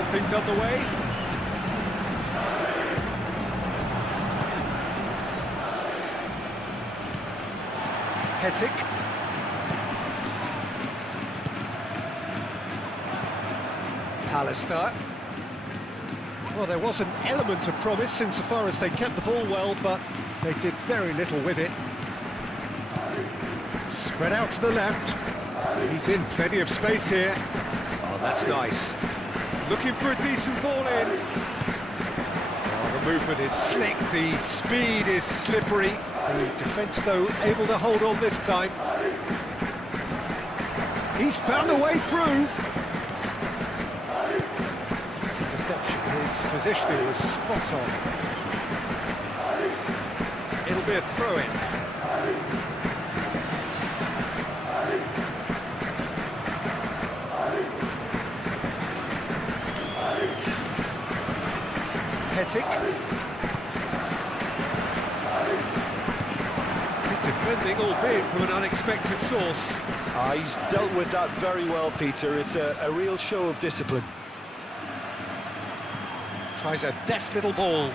got things underway. Hetic. Pallister. Well, there was an element of promise insofar as they kept the ball well, but they did very little with it. Spread out to the left. He's in plenty of space here. Oh, that's nice. Looking for a decent ball in. Oh, the movement is slick, the speed is slippery. The defence, though, able to hold on this time. He's found a way through. His interception, his positioning was spot on. It'll be a throw-in. Hetic. Good defending, albeit from an unexpected source. He's dealt with that very well, Peter. It's a real show of discipline. Tries a deft little ball.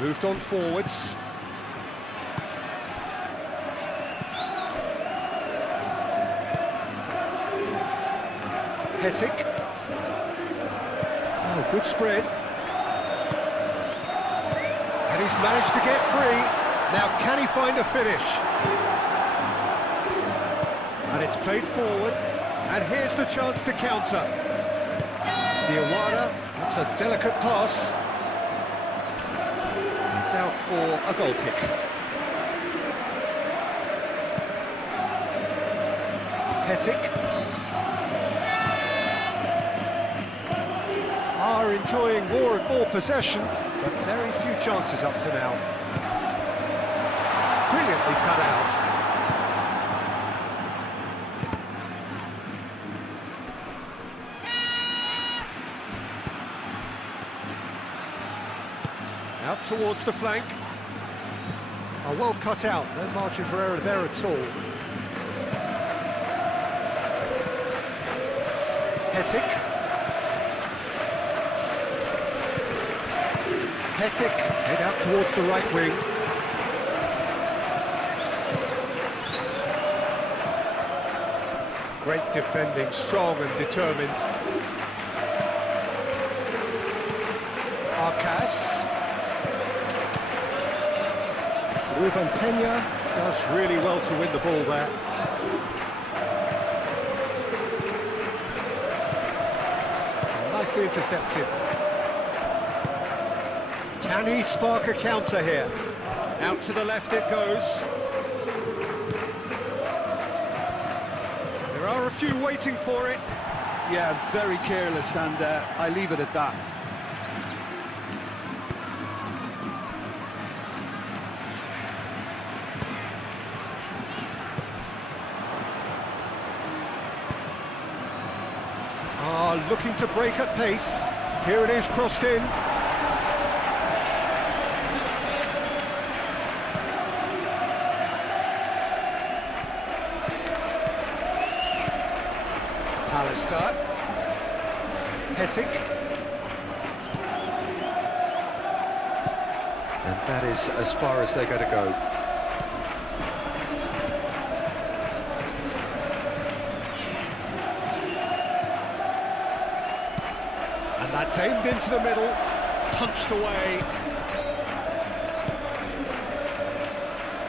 Moved on forwards. Hetic. Oh, good spread. And he's managed to get free. Now, can he find a finish? And it's played forward. And here's the chance to counter. Diawara, that's a delicate pass. It's out for a goal kick. Hetic. Are enjoying more and more possession, but very few chances up to now. Brilliantly cut out. Out towards the flank. Oh, well cut out, no margin for error there at all. Hetic. Hetic, head out towards the right wing. Great defending, strong and determined. Arcas. Ruben Peña does really well to win the ball there. Nicely intercepted. Can he spark a counter here? Out to the left it goes. There are a few waiting for it. Yeah, very careless, and I leave it at that. Looking to break at pace. Here it is, crossed in. Pallister. Hetic. And that is as far as they're going to go. And that's aimed into the middle, punched away.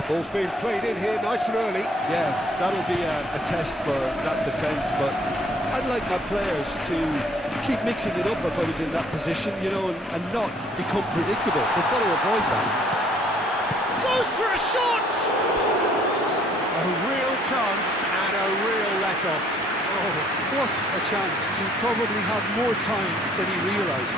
Ball's being played in here nice and early. Yeah, that'll be a test for that defence, but I'd like my players to keep mixing it up if I was in that position, you know, and not become predictable. They've got to avoid that. Goes for a shot! A real chance and a real let-off. Oh, what a chance. He probably had more time than he realised.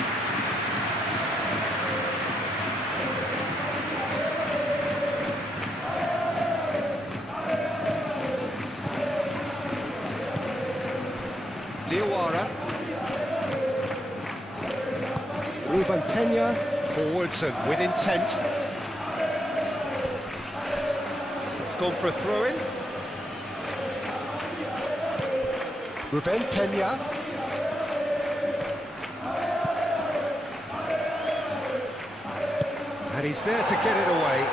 Diawara. Ruben Peña, forwards and with intent. It's gone for a throw-in. Ruben Peña. And he's there to get it away.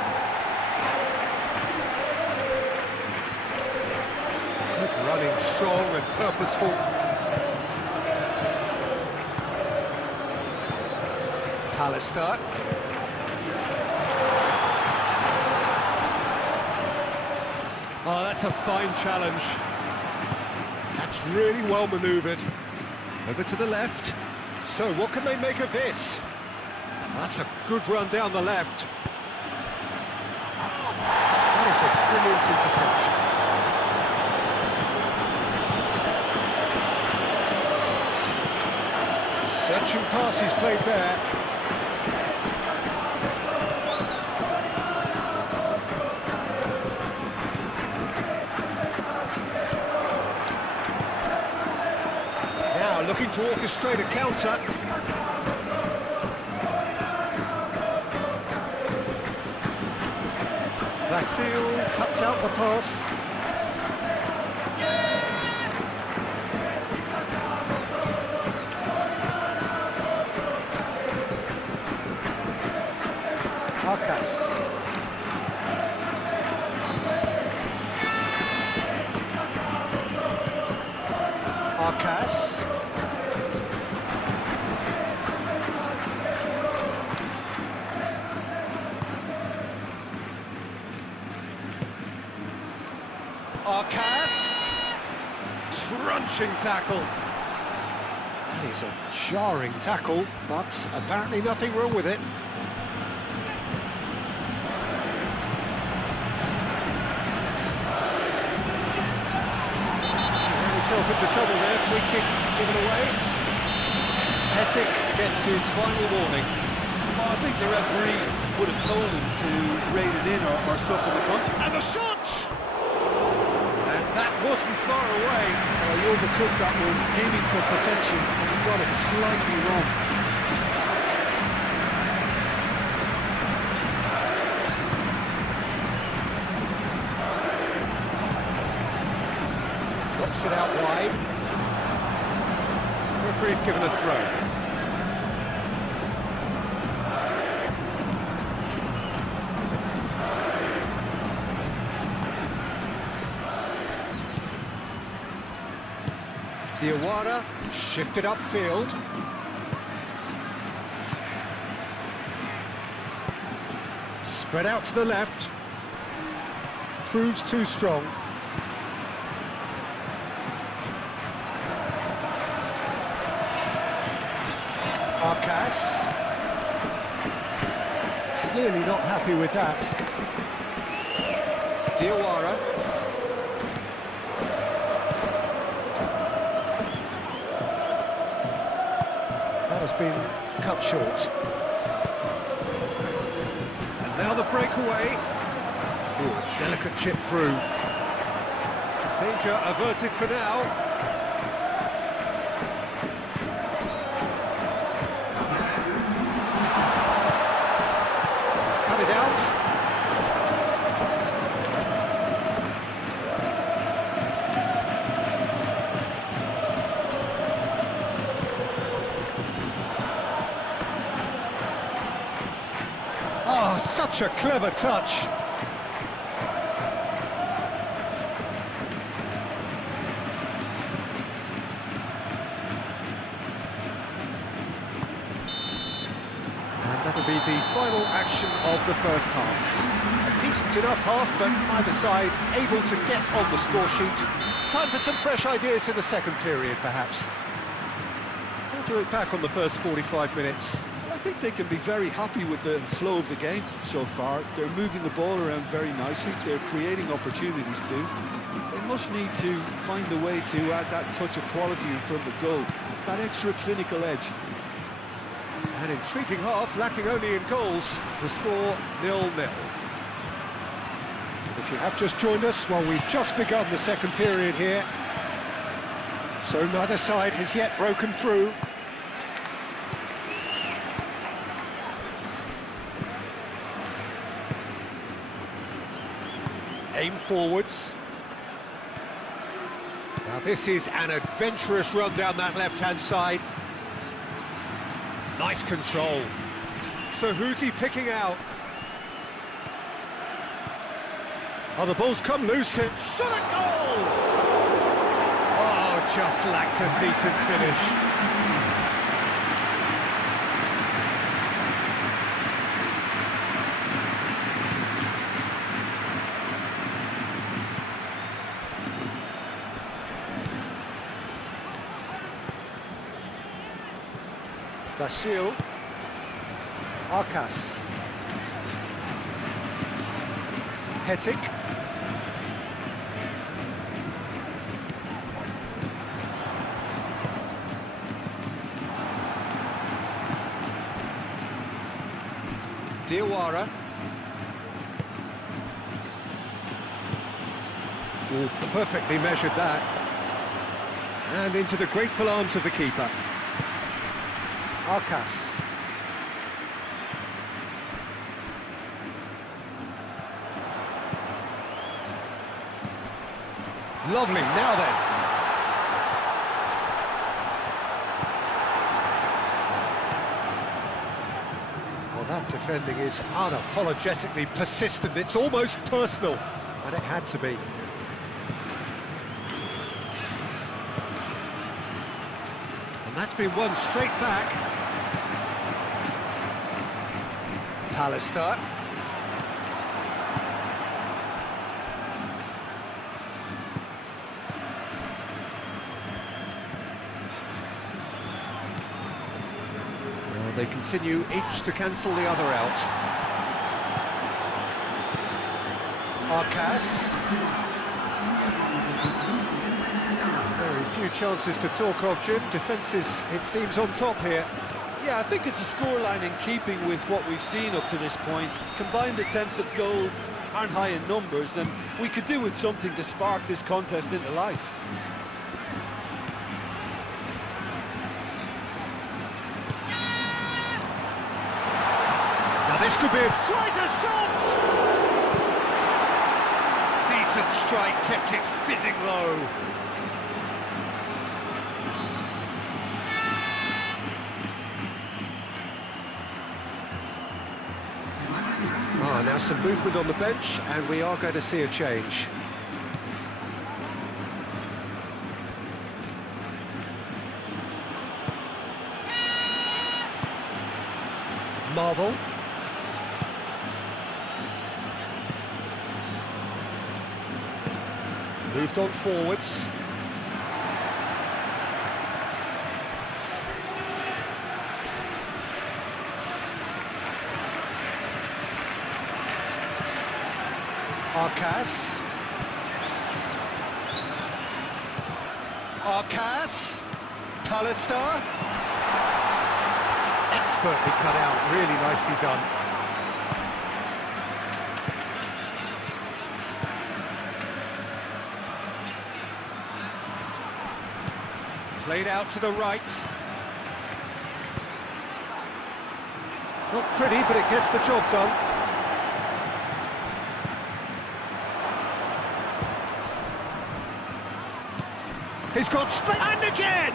Good running, strong and purposeful. Pallister. Oh, that's a fine challenge. That's really well manoeuvred. Over to the left. So what can they make of this? That's a good run down the left. That is a brilliant interception. Searching pass he's played there. Now looking to orchestrate a counter. Vasil cuts out the pass. Arcas. Arcas. Arcas. Crunching tackle. That is a jarring tackle, but apparently nothing wrong with it. Himself into trouble there, free kick given away. Hetic gets his final warning. Well, I think the referee would have told him to rein it in or suffer the consequence. And the shot! And that wasn't far away. He overcooked that one, aiming for perfection, and he got it slightly wrong. Knocks it out wide. Referee's given a throw. Diawara shifted upfield. Spread out to the left. Proves too strong. Arcas. Clearly not happy with that. Diawara. That has been cut short. And now the breakaway. Ooh, delicate chip through. Danger averted for now. Cut it out. Oh, such a clever touch. And that'll be the final action of the first half. A decent enough half, but either side able to get on the score sheet. Time for some fresh ideas in the second period, perhaps. How do you look back on the first 45 minutes? I think they can be very happy with the flow of the game so far. They're moving the ball around very nicely. They're creating opportunities too. They must need to find a way to add that touch of quality in front of goal, that extra clinical edge. An intriguing half, lacking only in goals. The score 0-0. And if you have just joined us, well, we've just begun the second period here. So neither side has yet broken through. Aim forwards. Now this is an adventurous run down that left-hand side. Nice control. So who's he picking out? Oh, the ball's come loose here. Shot at goal! Oh, just lacked a decent finish. Vasil, Arkas, Hetic, Diawara, oh, perfectly measured that, and into the grateful arms of the keeper. Arkas. Lovely, now then. Well, that defending is unapologetically persistent. It's almost personal, and it had to be. And that's been won straight back. Pallister. Well, they continue each to cancel the other out. Arkas. Very few chances to talk of, Jim. Defence is, it seems, on top here. Yeah, I think it's a scoreline in keeping with what we've seen up to this point. Combined attempts at goal aren't high in numbers, and we could do with something to spark this contest into life. Now this could be a... Tries a shot! Decent strike, kept it fizzing low. Now some movement on the bench, and we are going to see a change. Marvel. Moved on forwards. Arkas. Arkas. Pallister. Expertly cut out, really nicely done. Played out to the right. Not pretty, but it gets the job done. He's got and again!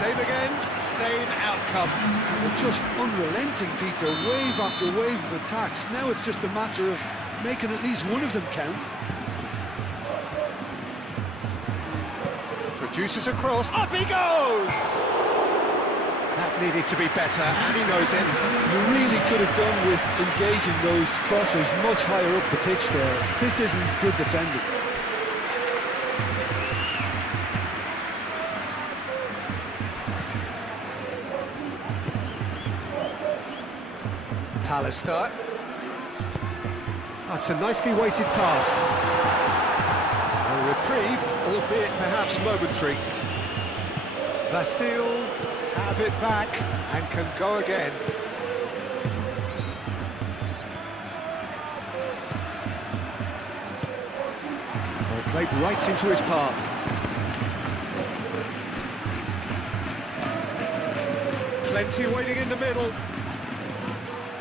Same again, same outcome. They're just unrelenting, Peter. Wave after wave of attacks. Now it's just a matter of making at least one of them count. Produces a cross. Up he goes! That needed to be better, and he knows it. You really could have done with engaging those crosses much higher up the pitch there. This isn't good defending. Pallister. That's a nicely weighted pass. A reprieve, albeit perhaps momentary. Vasil have it back and can go again. Well, played right into his path. Plenty waiting in the middle.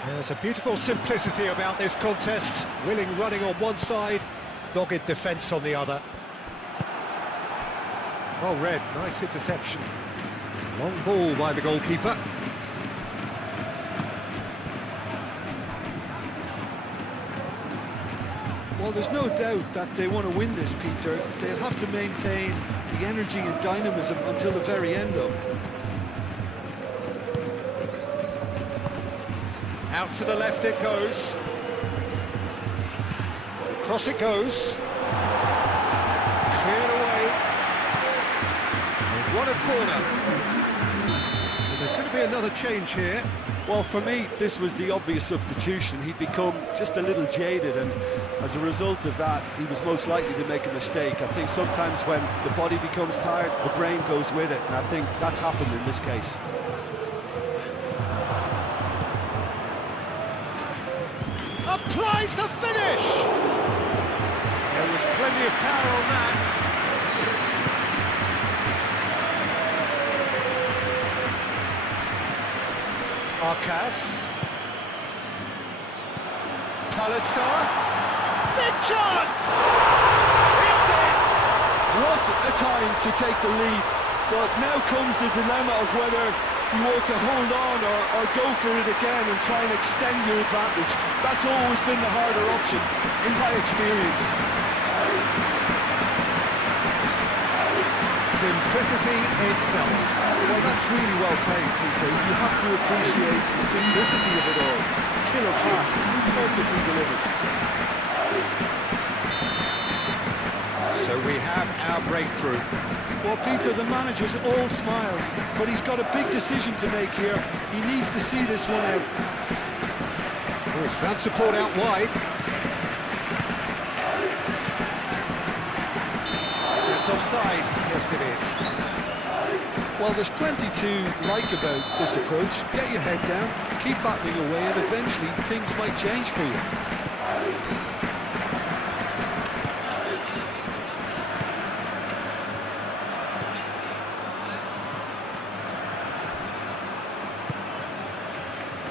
There's a beautiful simplicity about this contest. Willing running on one side, dogged defence on the other. Well read, nice interception. Long ball by the goalkeeper. Well, there's no doubt that they want to win this, Peter. They'll have to maintain the energy and dynamism until the very end, though. Out to the left it goes. Cross it goes. Cleared away. What a corner. And there's going to be another change here. Well, for me, this was the obvious substitution. He'd become just a little jaded, and as a result of that, he was most likely to make a mistake. I think sometimes when the body becomes tired, the brain goes with it, and I think that's happened in this case. Applies the finish! There was plenty of power on that. Arcas. Pallister. Big chance! It's in! What a time to take the lead, but now comes the dilemma of whether you ought to hold on or go for it again and try and extend your advantage. That's always been the harder option, in my experience. Simplicity itself. Well, that's really well played, Peter. You have to appreciate the simplicity of it all. Killer pass, perfectly delivered. So we have our breakthrough. Well, Peter, the manager's all smiles, but he's got a big decision to make here. He needs to see this one out. Oh, he's found support out wide. That's offside. Yes, it is. Well, there's plenty to like about this approach. Get your head down, keep battling away, and eventually things might change for you.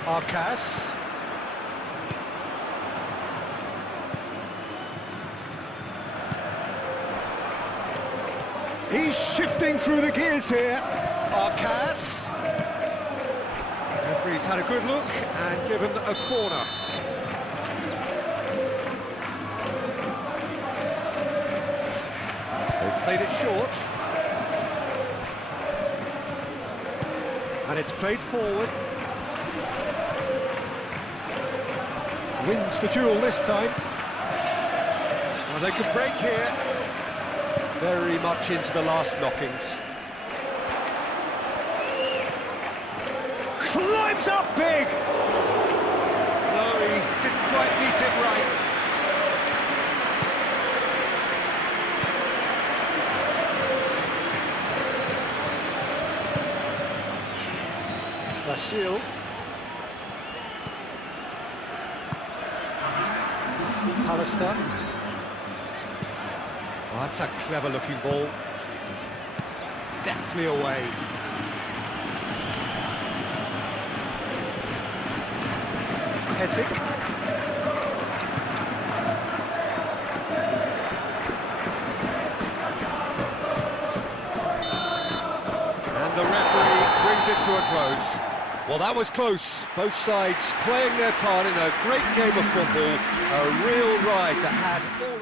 Arcas. He's shifting through the gears here. Arcas. Referee's had a good look and given a corner. They've played it short. And it's played forward. Wins the duel this time. Well, they could break here. Very much into the last knockings. Climbs up big! No, he didn't quite meet it right. Vasil. Pallister. Oh, that's a clever-looking ball. Deftly away. Hetic. And the referee brings it to a close. Well, that was close. Both sides playing their part in a great game of football. A real ride that had all